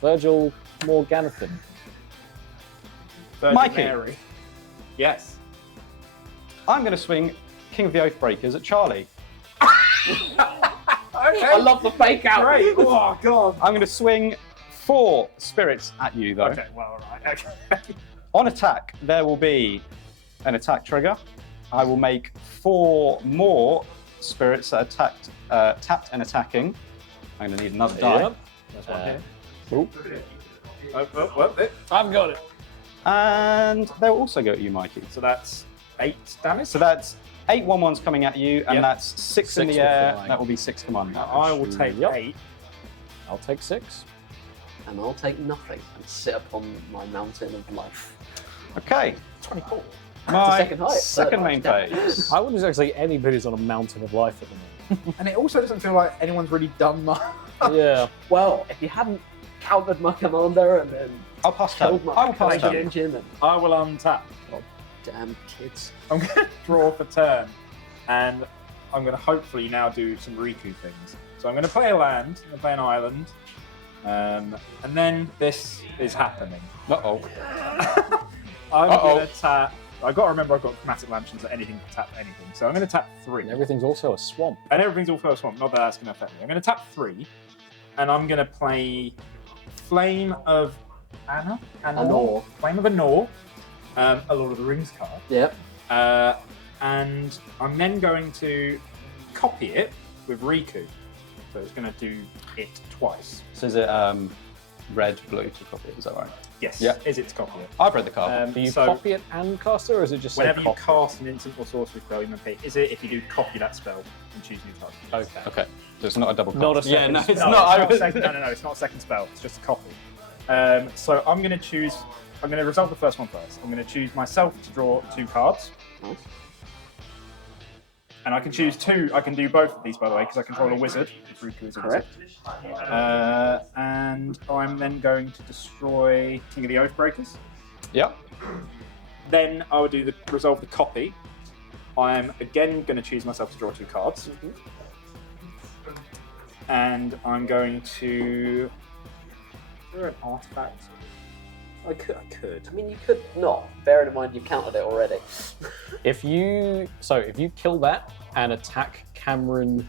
Virgil Morganathan. Virgin Mikey. Mary. Yes. I'm going to swing King of the Oathbreakers at Charlie. I love the fake out. Great. Oh, God. I'm going to swing 4 spirits at you, though. Okay, well, all right. Okay. On attack, there will be an attack trigger. I will make 4 more spirits that attacked, tapped and attacking. I'm going to need another die. Yep. There's one here. I've got it. And they'll also go at you, Mikey. So that's 8 damage. So that's 8 1/1s coming at you, and Yep. that's 6 in Six the with air. flying. That will be 6 command damage. I will take Yep. 8. I'll take 6. And I'll take nothing and sit upon my mountain of life. Okay. 24. My second highest, second third main highest phase. I wouldn't actually say anybody's on a mountain of life at the And it also doesn't feel like anyone's really done much. moment. Yeah. Well, if you hadn't countered my commander and then I'll pass turn. killed my I will pass Kraken turn. engine and I will untap. damn kids. I'm going to draw for turn, and I'm going to hopefully now do some Riku things. So I'm going to play a land, I'm going to play an island, and then this is happening. Uh-oh. I'm Uh-oh. going to tap. I've got to remember I've got chromatic lanterns that anything can tap anything. So I'm going to tap 3. And everything's also a swamp. And everything's all first swamp. Not that that's going to affect me. I'm going to tap 3, and I'm going to play Flame of Anor. Flame of Anor, a Lord of the Rings card. Yep. And I'm then going to copy it with Riku. So it's going to do it twice. So is it red, blue to copy it. Is that right? Yes. Yeah. Is it to copy it? I've read the card. Do you So- copy it and cast it, or is it just say Whenever you copy? cast an instant or sorcery spell, you may pay. Is it if you do copy that spell and choose new target? Okay. Okay, so it's not a double card. Not a Yeah, second no, spell. it's No, not. I was- no, it's not a second spell. It's just a copy. So I'm going to choose. I'm going to resolve the first one first. I'm going to choose myself to draw 2 cards. Nice. And I can choose 2. I can do both of these, by the way, because I control a wizard. If Riku is a wizard. Correct. And I'm then going to destroy King of the Oathbreakers. Yep. Then I will do the resolve the copy. I am again going to choose myself to draw 2 cards. And I'm going to. Is there an artifact? I could. I mean, you could not, bearing in mind you've counted it already. If you kill that and attack Cameron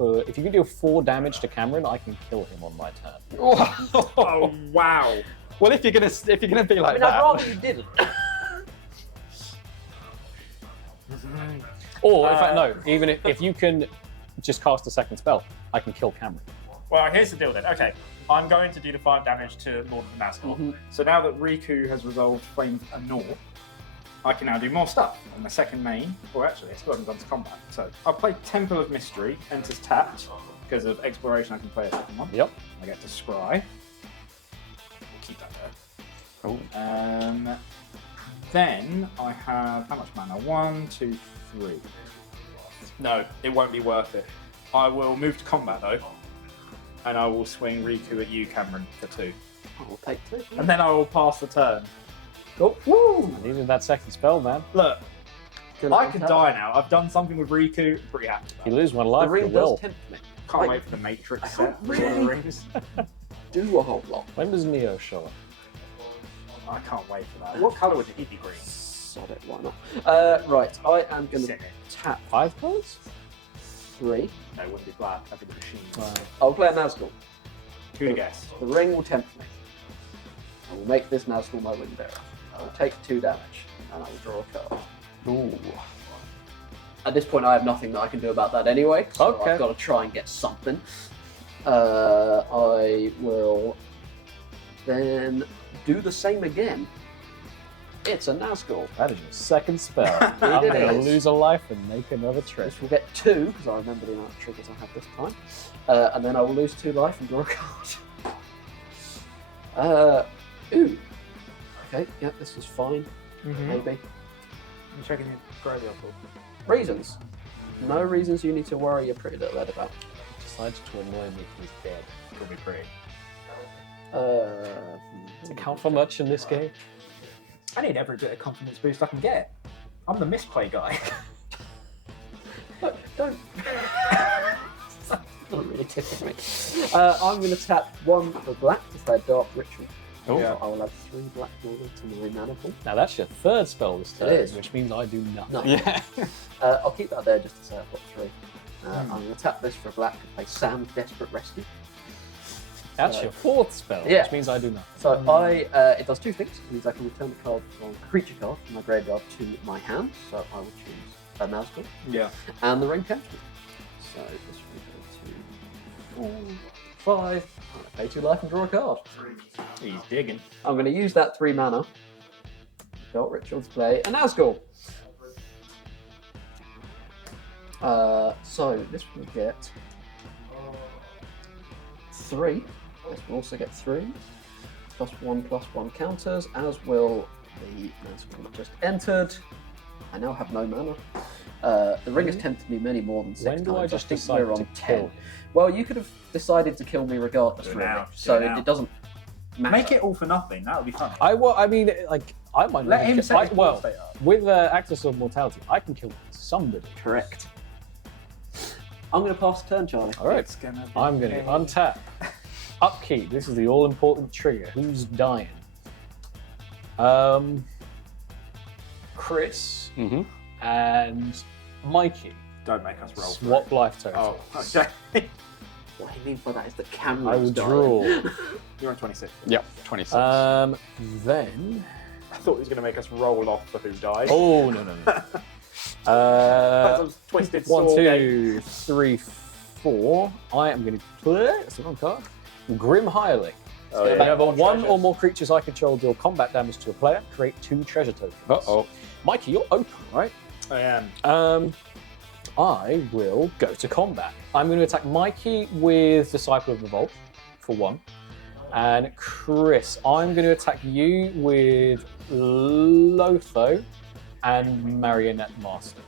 if you can deal 4 damage to Cameron, I can kill him on my turn. Oh wow! Well, if you're gonna be I like mean, I'd that, rather you didn't. Or in fact, no. Even if you can just cast a second spell, I can kill Cameron. Well, here's the deal then. Okay, I'm going to do the 5 damage to Lord of the Nazgul. So now that Riku has resolved Flame and Gnaw, I can now do more stuff. And the second main, or actually, I still haven't gone to combat. So I'll play Temple of Mystery, enters tapped. Because of exploration, I can play a second one. Yep. I get to scry. Keep that there. oh, Then I have how much mana? 1, 2, 3. No, it won't be worth it. I will move to combat though, and I will swing Riku at you, Cameron, for 2. I'll take 2. And then I will pass the turn. Oh, woo! I needed that second spell, man. Look, Can I could die now. I've done something with Riku. I'm pretty happy. You About it. lose one The life, you ring will. does tempt me. Can't I- wait for the Matrix I set. can't with all the really- rings. Do a whole lot. When does Neo show up? I can't wait for that. What colour would it be? Green. Sod it, why not? Right, I am going to Sick. tap 5 cards? 3. No, it wouldn't be black. That'd be the machine. I'll play a Nazgul. Who'd have guessed? The ring will tempt me. I will make this Nazgul my wing bearer. I will take 2 damage, and I will draw a card. ooh. At this point, I have nothing that I can do about that anyway, so Okay. I've got to try and get something. I will then do the same again. It's a Nazgul. That is your second spell. It I'm going to is. lose a life and make another treasure. This will get 2, because I remember the amount of triggers I have this time. And then I will lose 2 life and draw a card. Ooh. Okay, yeah, this is fine, maybe. I'm checking your graveyard pool. Reasons. No reasons you need to worry your pretty little head about. Decided to annoy me, he's dead. Could be pretty. Does it count for much in this game? I need every bit of confidence boost I can get. I'm the misplay guy. Look, don't. Not really tickling me. I'm going to tap 1 for black if they're dark ritual. Oh. So I will have 3 black mana to my mana pool. Now that's your third spell this turn, is. which means I do nothing. No. Yeah. I'll keep that there just to say I've got 3. I'm going to tap this for black and play Sam's Desperate Rescue. That's your fourth spell, Yeah. which means I do nothing. So it does 2 things. It means I can return a card from a creature card from my graveyard to my hand. So I will choose a Nazgul. Yeah. And the ring tempts me. So this will go to 4, 5. I pay 2 life and draw a card. He's digging. I'm going to use that 3 mana. Got Ritual to play a Nazgul. So this will get 3. This will also get 3. +1/+1 counters, as will the Nazgul that just entered. I now have no mana. The ring has tempted me many more than 6 When times. do I just think decide we're to on kill 10. him? Well, you could have decided to kill me regardless, Do it really. now, just So do it now. it doesn't matter. Make it all for nothing. That would be funny. I mean, like, I might Let not him kill- set his ball well, state up. with Access of Mortality, I can kill somebody. Correct. I'm going to pass the turn, Charlie. All right, It's gonna be I'm going to untap. Upkeep, this is the all-important trigger. Who's dying? Chris Mm-hmm. and Mikey Don't make us roll. for swap it. life totals. Oh, okay. What I mean by that is the I camera. will draw. You're on 26. Yep. 26. Then. I thought he was going to make us roll off for who died. Oh no. That was twisted 1, sword 2, 3, 4. I am going to play. That's the wrong card. Grim Hireling. So whenever one or more creatures I control deal combat damage to a player, create 2 treasure tokens. Uh-oh. Mikey, you're open, right? I am. I will go to combat. I'm going to attack Mikey with Disciple of the Vault for 1. And Chris, I'm going to attack you with Lotho and Marionette Master.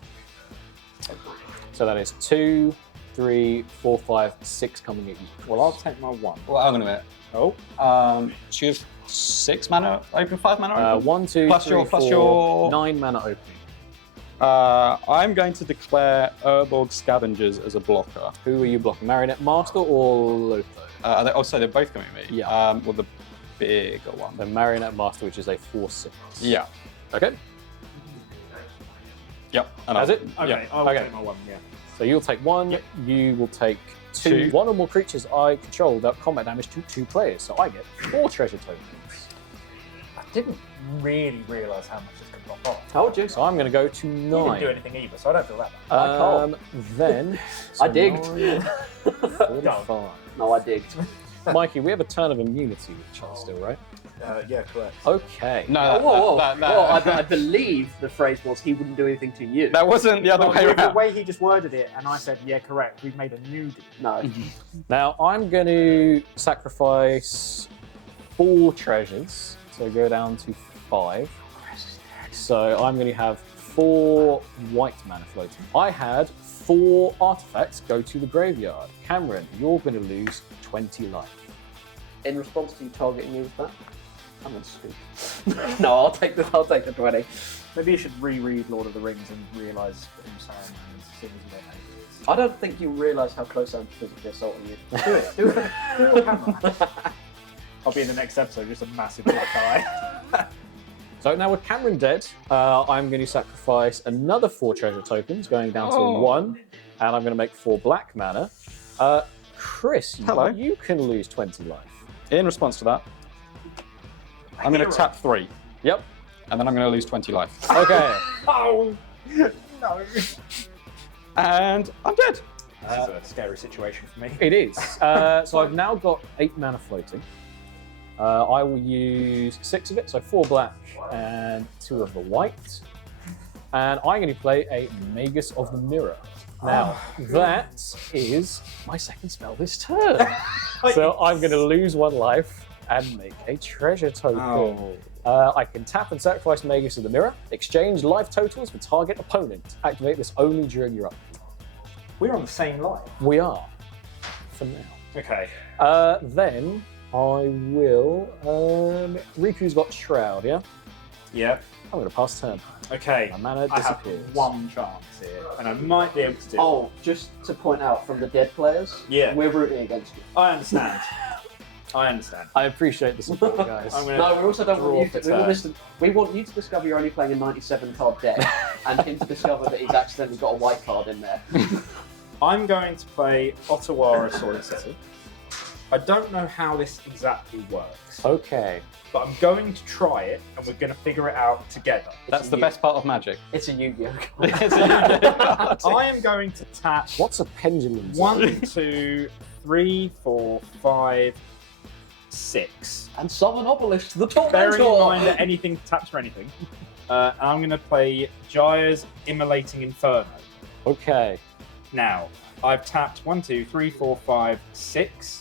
So that is 2, 3, 4, 5, 6 coming at you. Well, I'll take my 1. Well, hang on a minute. Oh. Choose 6 mana open, 5 mana open? 1, 2, Plus 3, your- plus 4, your- 9 mana opening. I'm going to declare Urborg Scavengers as a blocker. Who are you blocking? Marionette Master or Lotho? They're both coming at me. Yeah. Well, the bigger one. The Marionette Master, which is a 4/6. Yeah. Okay. Yep. And Has it? Okay, Yeah. I will Okay. take my 1, yeah. So you'll take 1. Yep. You will take 2. 1 or more creatures I control dealt combat damage to 2 players. So I get 4 treasure tokens. I didn't really realise how much this could drop off. Told you. So I'm going to go to 9. You didn't do anything either, so I don't feel that bad. I can't. Then I digged. 45. No, I digged. Mikey, we have a turn of immunity with Charles still, right? Yeah, correct. Okay. No, Whoa. that I believe the phrase was he wouldn't do anything to you. that wasn't the other way With the around. way he just worded it, and I said, yeah, correct, we've made a new deal. No. Now I'm going to sacrifice 4 treasures, so go down to 5. So I'm going to have 4 white mana floating. I had 4 artifacts go to the graveyard. Cameron, you're going to lose 20 life. In response to you targeting me with that, I'm going to scoop. No, I'll take the 20. Maybe you should reread Lord of the Rings and realise who Saruman is, as soon as you don't know who he is. I don't think you realise how close I am to physically assaulting you. Do it. Do it. Do it on camera. I'll be in the next episode, just a massive black eye. So now with Cameron dead, I'm going to sacrifice another 4 treasure tokens, going down to 1, and I'm going to make 4 black mana. Chris, Hello. you can lose 20 life. In response to that, I'm going to tap 3, Yep. and then I'm going to lose 20 life. Okay. Oh! No. And I'm dead. This is a scary situation for me. It is. So I've now got 8 mana floating. I will use 6 of it, so 4 black and 2 of the white. And I'm going to play a Magus of the Mirror. Now, that is my second spell this turn. So I'm going to lose 1 life and make a treasure token. I can tap and sacrifice Magus of the Mirror, exchange life totals for target opponent. Activate this only during your upkeep. We're on the same line. We are, for now. Okay. Then I will. Riku's got Shroud, yeah? Yeah. I'm going to pass turn. Okay. My mana I have disappears. 1 chance here, and I might be able to do it. Oh, just to point out from the dead players, Yeah. we're rooting against you. I understand. I understand. I appreciate the support, guys. I'm gonna No, we also don't draw want you for to. We want, turn. we want you to discover you're only playing a 97 card deck, and him to discover that he's accidentally got a white card in there. I'm going to play Ottawa Solicitor. I don't know how this exactly works, Okay. but I'm going to try it, and we're going to figure it out together. That's the best part of Magic. It's a Yu-Gi-Oh I am going to tap What's a pendulum? 1, 2, 3, 4, 5, 6. and summon Obelisk to the top Bearing in mind that anything taps for anything. I'm going to play Jaya's Immolating Inferno. Okay. Now, I've tapped 1, 2, 3, 4, 5, 6.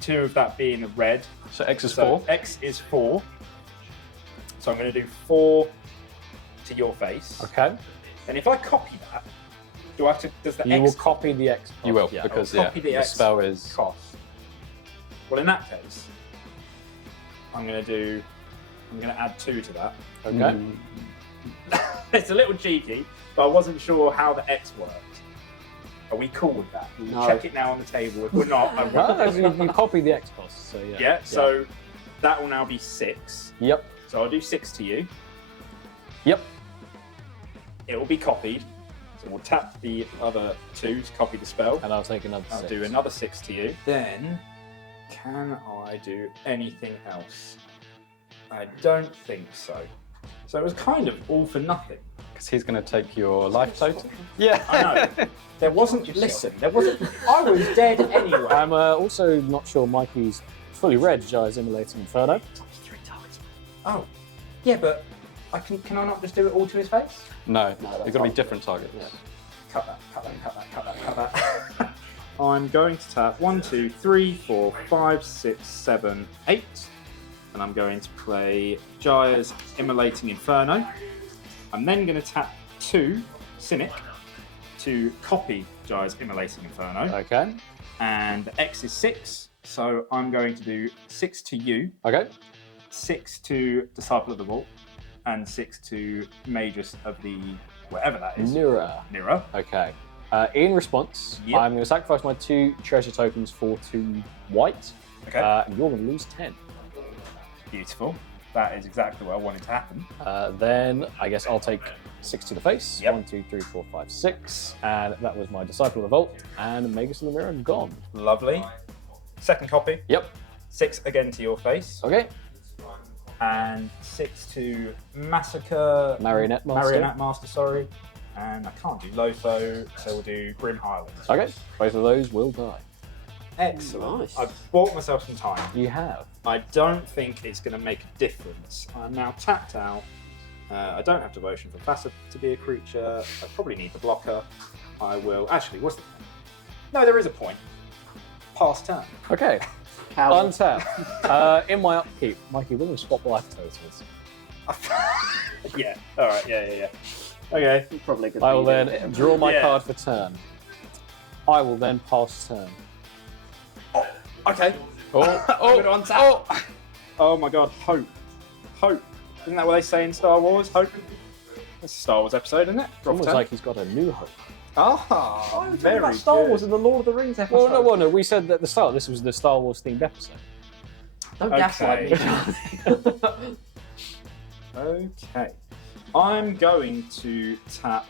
2 of that being a red. So X is So 4. X is 4. So I'm going to do 4 to your face. Okay. And if I copy that, do I have to? Does the You X will copy the X. You will, Yeah. because I'll copy the the X spell is... cost? Well, in that case, I'm going to add 2 to that. Okay. It's a little cheeky, but I wasn't sure how the X worked. Are we cool with that? We'll No. check it now on the table. If we're not, I No, won't. you copy the X cost, so yeah. Yeah, so that will now be 6. Yep. So I'll do 6 to you. Yep. It will be copied. So we'll tap the other 2 to copy the spell. And I'll take another I'll 6. do another 6 to you. Then, can I do anything else? I don't think so. So it was kind of all for nothing. Because he's going to take your life total. Yeah. I know. There wasn't. Listen, there wasn't. I was dead anyway. I'm also not sure Mikey's fully red Giant's Immolating Inferno. Oh, yeah, but can I not just do it all to his face? No, No, that's they've got to be not- different targets. Yeah. Cut that. I'm going to tap 1, 2, 3, 4, 5, 6, 7, 8. And I'm going to play Jaya's Immolating Inferno. I'm then going to tap 2 Cynic to copy Jaya's Immolating Inferno. Okay. And the X is 6, so I'm going to do 6 to you, Okay. 6 to Disciple of the Vault, and 6 to Magus of the whatever that is. Nira. Nira. Okay. In response, Yep. I'm going to sacrifice my 2 treasure tokens for 2 white. Okay. And you're going to lose 10. Beautiful. That is exactly what I wanted to happen. Then I guess I'll take 6 to the face. Yep. 1, 2, 3, 4, 5, 6. And that was my Disciple of the Vault. And Magus of the Mirror gone. Lovely. Second copy. Yep. 6 again to your face. Okay. And 6 to Massacre. Marionette Master. Marionette Master, sorry. And I can't do Lotho, so we'll do Grim Highlands. Okay. Both of those will die. Excellent. Nice. I've bought myself some time. You have. I don't think it's going to make a difference. I'm now tapped out. I don't have devotion for Fassa to be a creature. I probably need the blocker. I will. Actually, what's the point? No, there is a point. Pass turn. Okay. Coward. Untap. In my upkeep, Mikey, we're going to swap life totals. Yeah. All right. Yeah. Okay. Probably good. I will then draw my Yeah. card for turn. I will then pass turn. Okay. Oh, Oh my God. Hope. Isn't that what they say in Star Wars? Hope. It's a Star Wars episode, isn't it? It's almost like he's got a new hope. Ah, Very very about Star good. Wars and the Lord of the Rings episode. Well, no. We said at the start this was the Star Wars themed episode. Don't gaslight me, Charlie. Okay. I'm going to tap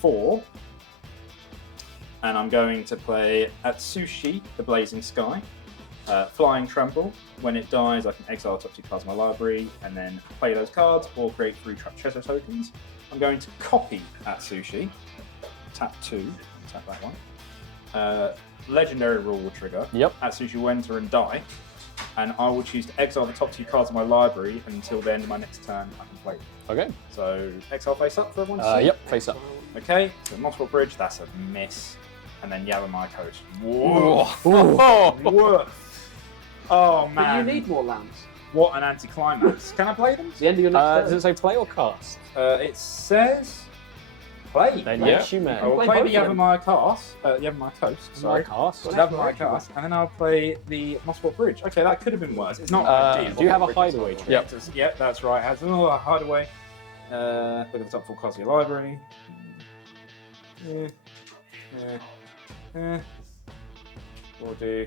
4. And I'm going to play Atsushi, the Blazing Sky. Flying Trample. When it dies, I can exile top 2 cards of my library and then play those cards or create 3 trapped treasure tokens. I'm going to copy Atsushi. Tap 2. Tap that one. Legendary rule will trigger. Yep. Atsushi will enter and die. And I will choose to exile the top 2 cards of my library, and until the end of my next turn, I can play them. Okay. So, exile face up for everyone to see. Yep. Face up. Okay, so Mosswell Bridge, that's a miss. And then Yavimaya Coast. Whoa. Whoa. Oh, But man. you need more lands. What an anticlimax. Can I play them? It's the end of your next Does turn. it say play or cast? It says play. Then Play. yes, you may. I will Play play both the of them. Yavimaya Coast. Sorry. Cast. Yavimaya Cast. And then I'll play the Mosswell Bridge. Okay, that could have been worse. It's not ideal. Do you have a hideaway trick? Yep. Yep, that's right. It has a hideaway. Look at the top 4 cards of your library. We'll do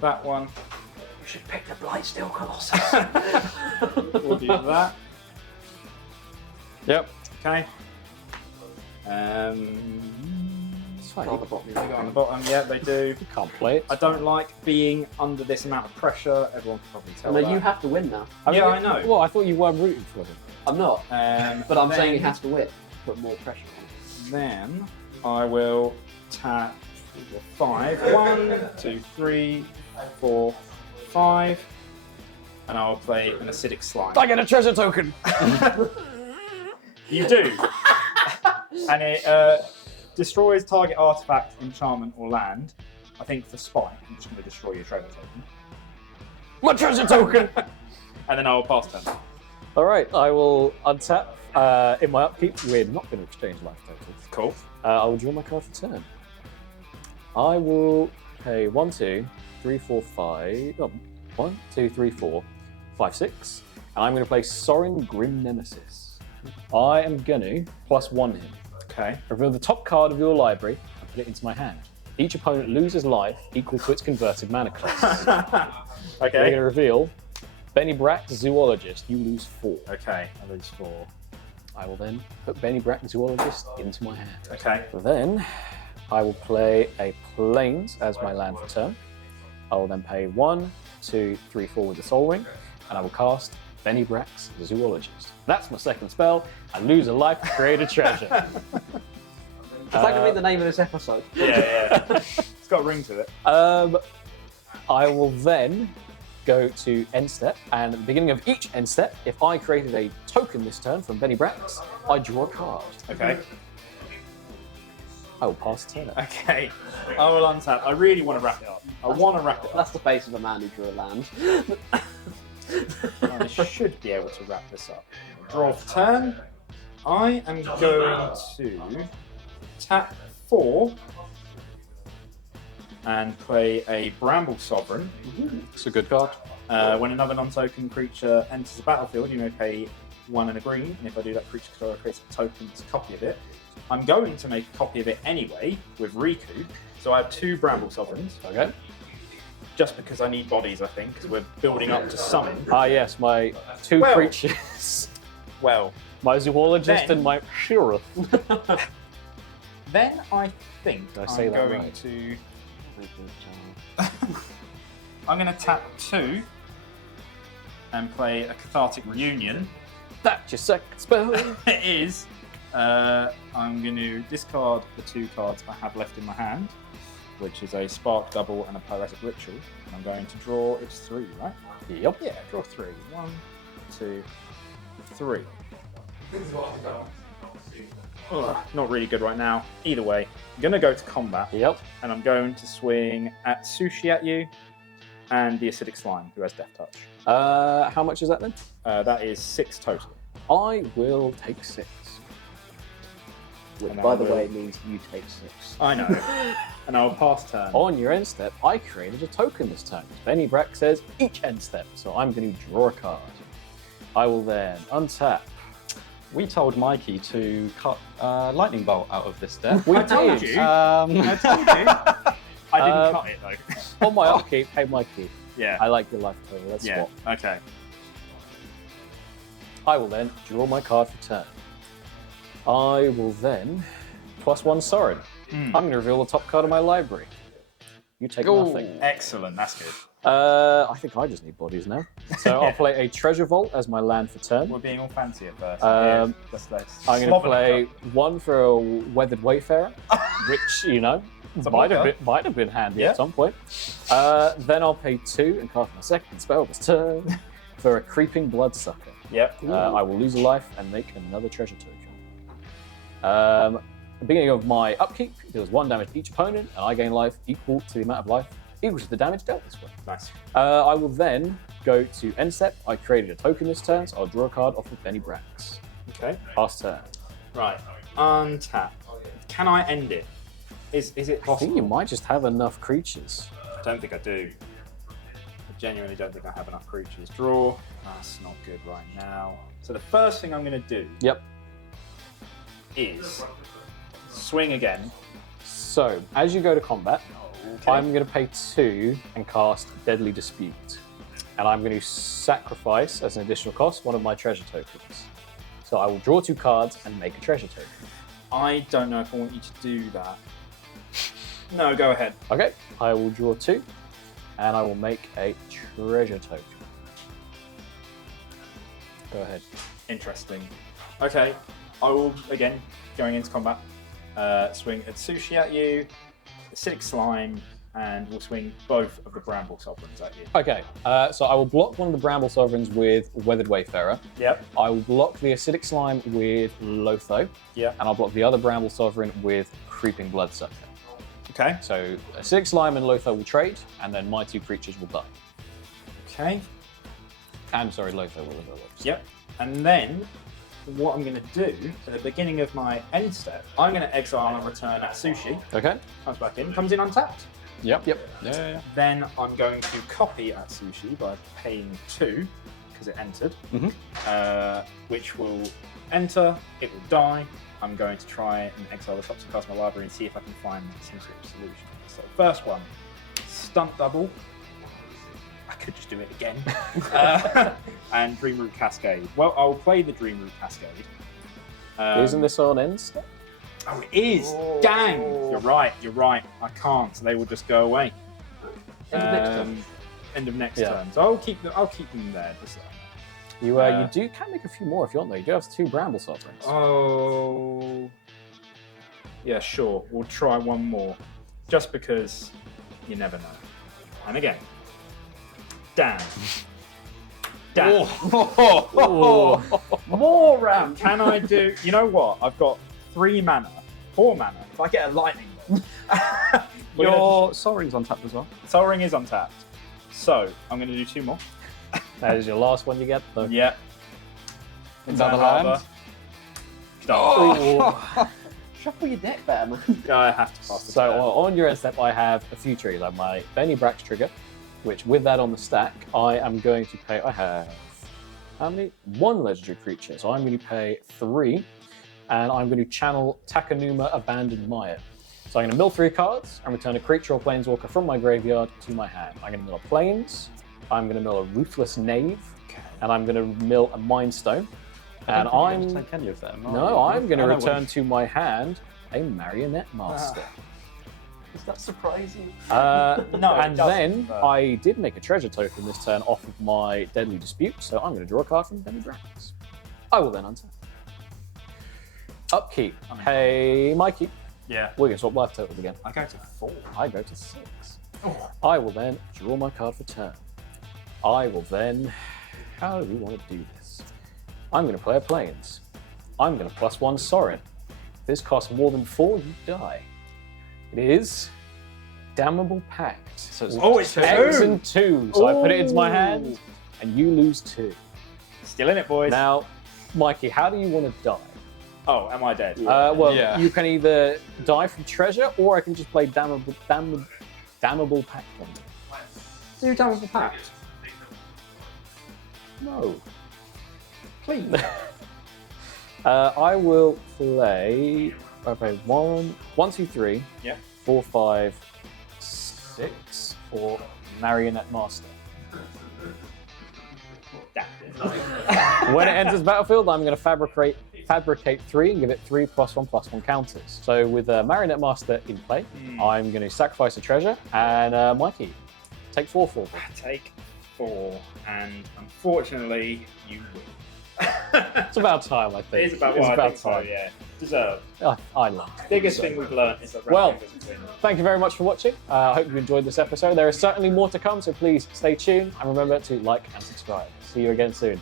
that one. You should pick the Blightsteel Colossus. We'll do that. Yep. Okay. It's fine. On the bottom. They go on the bottom. Yeah, they do. You can't play it. I don't like being under this amount of pressure. Everyone can probably tell No, that. you have to win now. Yeah, I know. Well, I thought you weren't rooting for them. I'm not. But I'm saying he then- has to win. Put more pressure on. Then I will tap 5. 1, 2, 3, 4, 5. And I'll play an acidic slime. I get a treasure token. You do. And it destroys target artifact, enchantment, or land. I think for spite, I'm just going to destroy your treasure token. My treasure token. And then I'll pass turn. All right. I will untap. In my upkeep, we're not going to exchange life totals. Cool. I will draw my card for turn. I will pay 1, 2, 3, 4, 5. Oh, 1, 2, 3, 4, 5, 6. And I'm going to play Sorin Grim Nemesis. I am going to +1 him. Okay. Reveal the top card of your library and put it into my hand. Each opponent loses life equal to its converted mana cost. We're going to reveal Benny Brack, Zoologist. You lose 4. Okay. I lose 4. I will then put Benny Brack, Zoologist into my hand. Okay. Then I will play a Plains as my land for turn. I will then pay 1, 2, 3, 4 with the Soul Ring, and I will cast Benny Brack's Zoologist. That's my second spell. I lose a life to create a treasure. Is that going to be the name of this episode? Yeah. It's got a ring to it. I will then go to end step, and at the beginning of each end step, if I created a token this turn from Benny Brax, I draw a card. Okay. I will pass turn. Okay. I will untap. I really want to wrap it up. I want to wrap it up. That's the face of a man who drew a land. I should be able to wrap this up. Draw for turn. I am going to tap 4 and play a Bramble Sovereign. It's a good card. When another non-token creature enters the battlefield, you may pay 1 and a green, and if I do that, creature creates a token that's a copy of it. I'm going to make a copy of it anyway with Riku, so I have 2 Bramble Sovereigns. Okay. Just because I need bodies, I think, because we're building up to summon. Ah, yes, my 2 Well- creatures. Well, My zoologist Then- and my sheriff. then I think Did I say I'm that going right? to. I'm going to tap 2 and play a Cathartic Reunion. That's your second spell. It is. I'm going to discard the 2 cards I have left in my hand, which is a Spark Double and a Poetic Ritual. And I'm going to draw. It's 3, right? Yep. Yeah, draw 3. 1, 2, 3. Ugh, not really good right now. Either way, I'm going to go to combat, Yep. and I'm going to swing at Sushi at you and the Acidic Slime, who has Death Touch. How much is that then? That is 6 total. I will take 6. Which, And by I the will- way, means you take 6. I know. And I'll pass turn. On your end step, I created a token this turn. Benny Brack says each end step, so I'm going to draw a card. I will then untap. We told Mikey to cut Lightning Bolt out of this deck. We told did. you. Um, I told you. I didn't cut it though. On my upkeep, hey Mikey, Yeah. I like your life total. Let's Yeah. swap. Okay. I will then draw my card for turn. I will then +1 Sorin. I'm going to reveal the top card of my library. You take nothing. Excellent. That's good. I think I just need bodies now. So I'll play a Treasure Vault as my land for turn. We're being all fancy at first. I'm going to play 1 for a Weathered Wayfarer, which, you know, It's a might blocker. have been handy Yeah. at some point. Then I'll pay 2 and cast my second spell this turn for a Creeping Bloodsucker. Yep. I will lose a life and make another treasure token. At the beginning of my upkeep, it deals 1 damage to each opponent, and I gain life equal to the amount of life equal to the damage dealt this way. Nice. I will then go to end step. I created a token this turn, so I'll draw a card off of Benny Brax. Okay. Pass turn. Right. Untap. Can I end it? Is it I think possible? you might just have enough creatures. I don't think I do. I genuinely don't think I have enough creatures. Draw. That's not good right now. So the first thing I'm going to do Yep. is swing again. So, as you go to combat, Okay. I'm going to pay 2 and cast Deadly Dispute. And I'm going to sacrifice, as an additional cost, one of my treasure tokens. So I will draw 2 cards and make a treasure token. I don't know if I want you to do that. No, go ahead. Okay, I will draw 2, and I will make a treasure token. Go ahead. Interesting. Okay. I will, again, going into combat, swing at Sushi at you, Acidic Slime, and we'll swing both of the Bramble Sovereigns at you. Okay, so I will block one of the Bramble Sovereigns with Weathered Wayfarer. Yep. I will block the Acidic Slime with Lotho. Yep. And I'll block the other Bramble Sovereign with Creeping Bloodsucker. Okay. So Acidic Slime and Lotho will trade, and then my 2 creatures will die. Okay. I'm sorry, Lotho will live. Yep. And then what I'm going to do at the beginning of my end step, I'm going to exile and return at Sushi. Okay. Comes back in, comes in untapped. Yep. Yeah. Then I'm going to copy at Sushi by paying 2 because it entered, which will enter. It will die. I'm going to try and exile the top to cast my library and see if I can find some sort of solution. So first one, stunt double. I could just do it again. And Dreamroot Cascade. Well, I'll play the Dreamroot Cascade. Isn't this on end step? Oh, it is. Dang. You're right. I can't. So they will just go away. End of next turn. End of next Yeah. turn. So I'll keep them there. Just You can make a few more if you want though. You do have 2 Bramble Sovereigns. Oh. Yeah, sure. We'll try one more. Just because you never know. And again, Dan. Dan. More round. Can I do? You know what? I've got 4 mana. If I get a lightning bolt, Your Sol Ring's untapped as well. Sol Ring is untapped. So I'm going to do 2 more. That is your last one you get, though. Yep. Another Harbor. land. Oh. Shuffle your deck better, man. I have to pass the So turn. on your end step, I have a few trees. I have my Benny Brax trigger, which with that on the stack, I am going to pay. I have how many? 1 legendary creature. So I'm going to pay 3, and I'm going to channel Takanuma Abandoned Maya. So I'm going to mill 3 cards and return a creature or planeswalker from my graveyard to my hand. I'm going to mill a Plains. I'm going to mill a Ruthless Knave, and I'm going to mill a Mind Stone. And I'm take any of them. no, I'm going to return to my hand a Marionette Master. Is that surprising? No, it And doesn't, then but- I did make a treasure token this turn off of my Deadly Dispute, so I'm going to draw a card from Benny Brax. I will then untap. Upkeep. Hey, Mikey. Yeah. We're going to swap life totals again. I go to 4. I go to 6. I will then draw my card for turn. I will then. How do we want to do this? I'm going to play a Plains. I'm going to +1 Sorin. If this costs more than 4, you die. It is Damnable Pact. So it's it's X 2. and 2. So I put it into my hand, and you lose 2. Still in it, boys. Now, Mikey, how do you want to die? Oh, am I dead? Yeah. You can either die from treasure, or I can just play Damnable Pact on you. Do Damnable Pact. No. Please. I will play. I play 1, 2, 3, Yeah. 4, 5, 6 for Marionette Master. When it enters battlefield, I'm going to fabricate 3 and give it 3 +1/+1 counters. So with Marionette Master in play, I'm going to sacrifice a treasure, and Mikey, take 4 for me. Take 4, and unfortunately, you win. It's about time, I think. It is about It's what I about think so, time. yeah. Deserved. I love it. Biggest thing we've learned is that Well, Raptors win. Thank you very much for watching. I hope you enjoyed this episode. There is certainly more to come, so please stay tuned and remember to like and subscribe. See you again soon.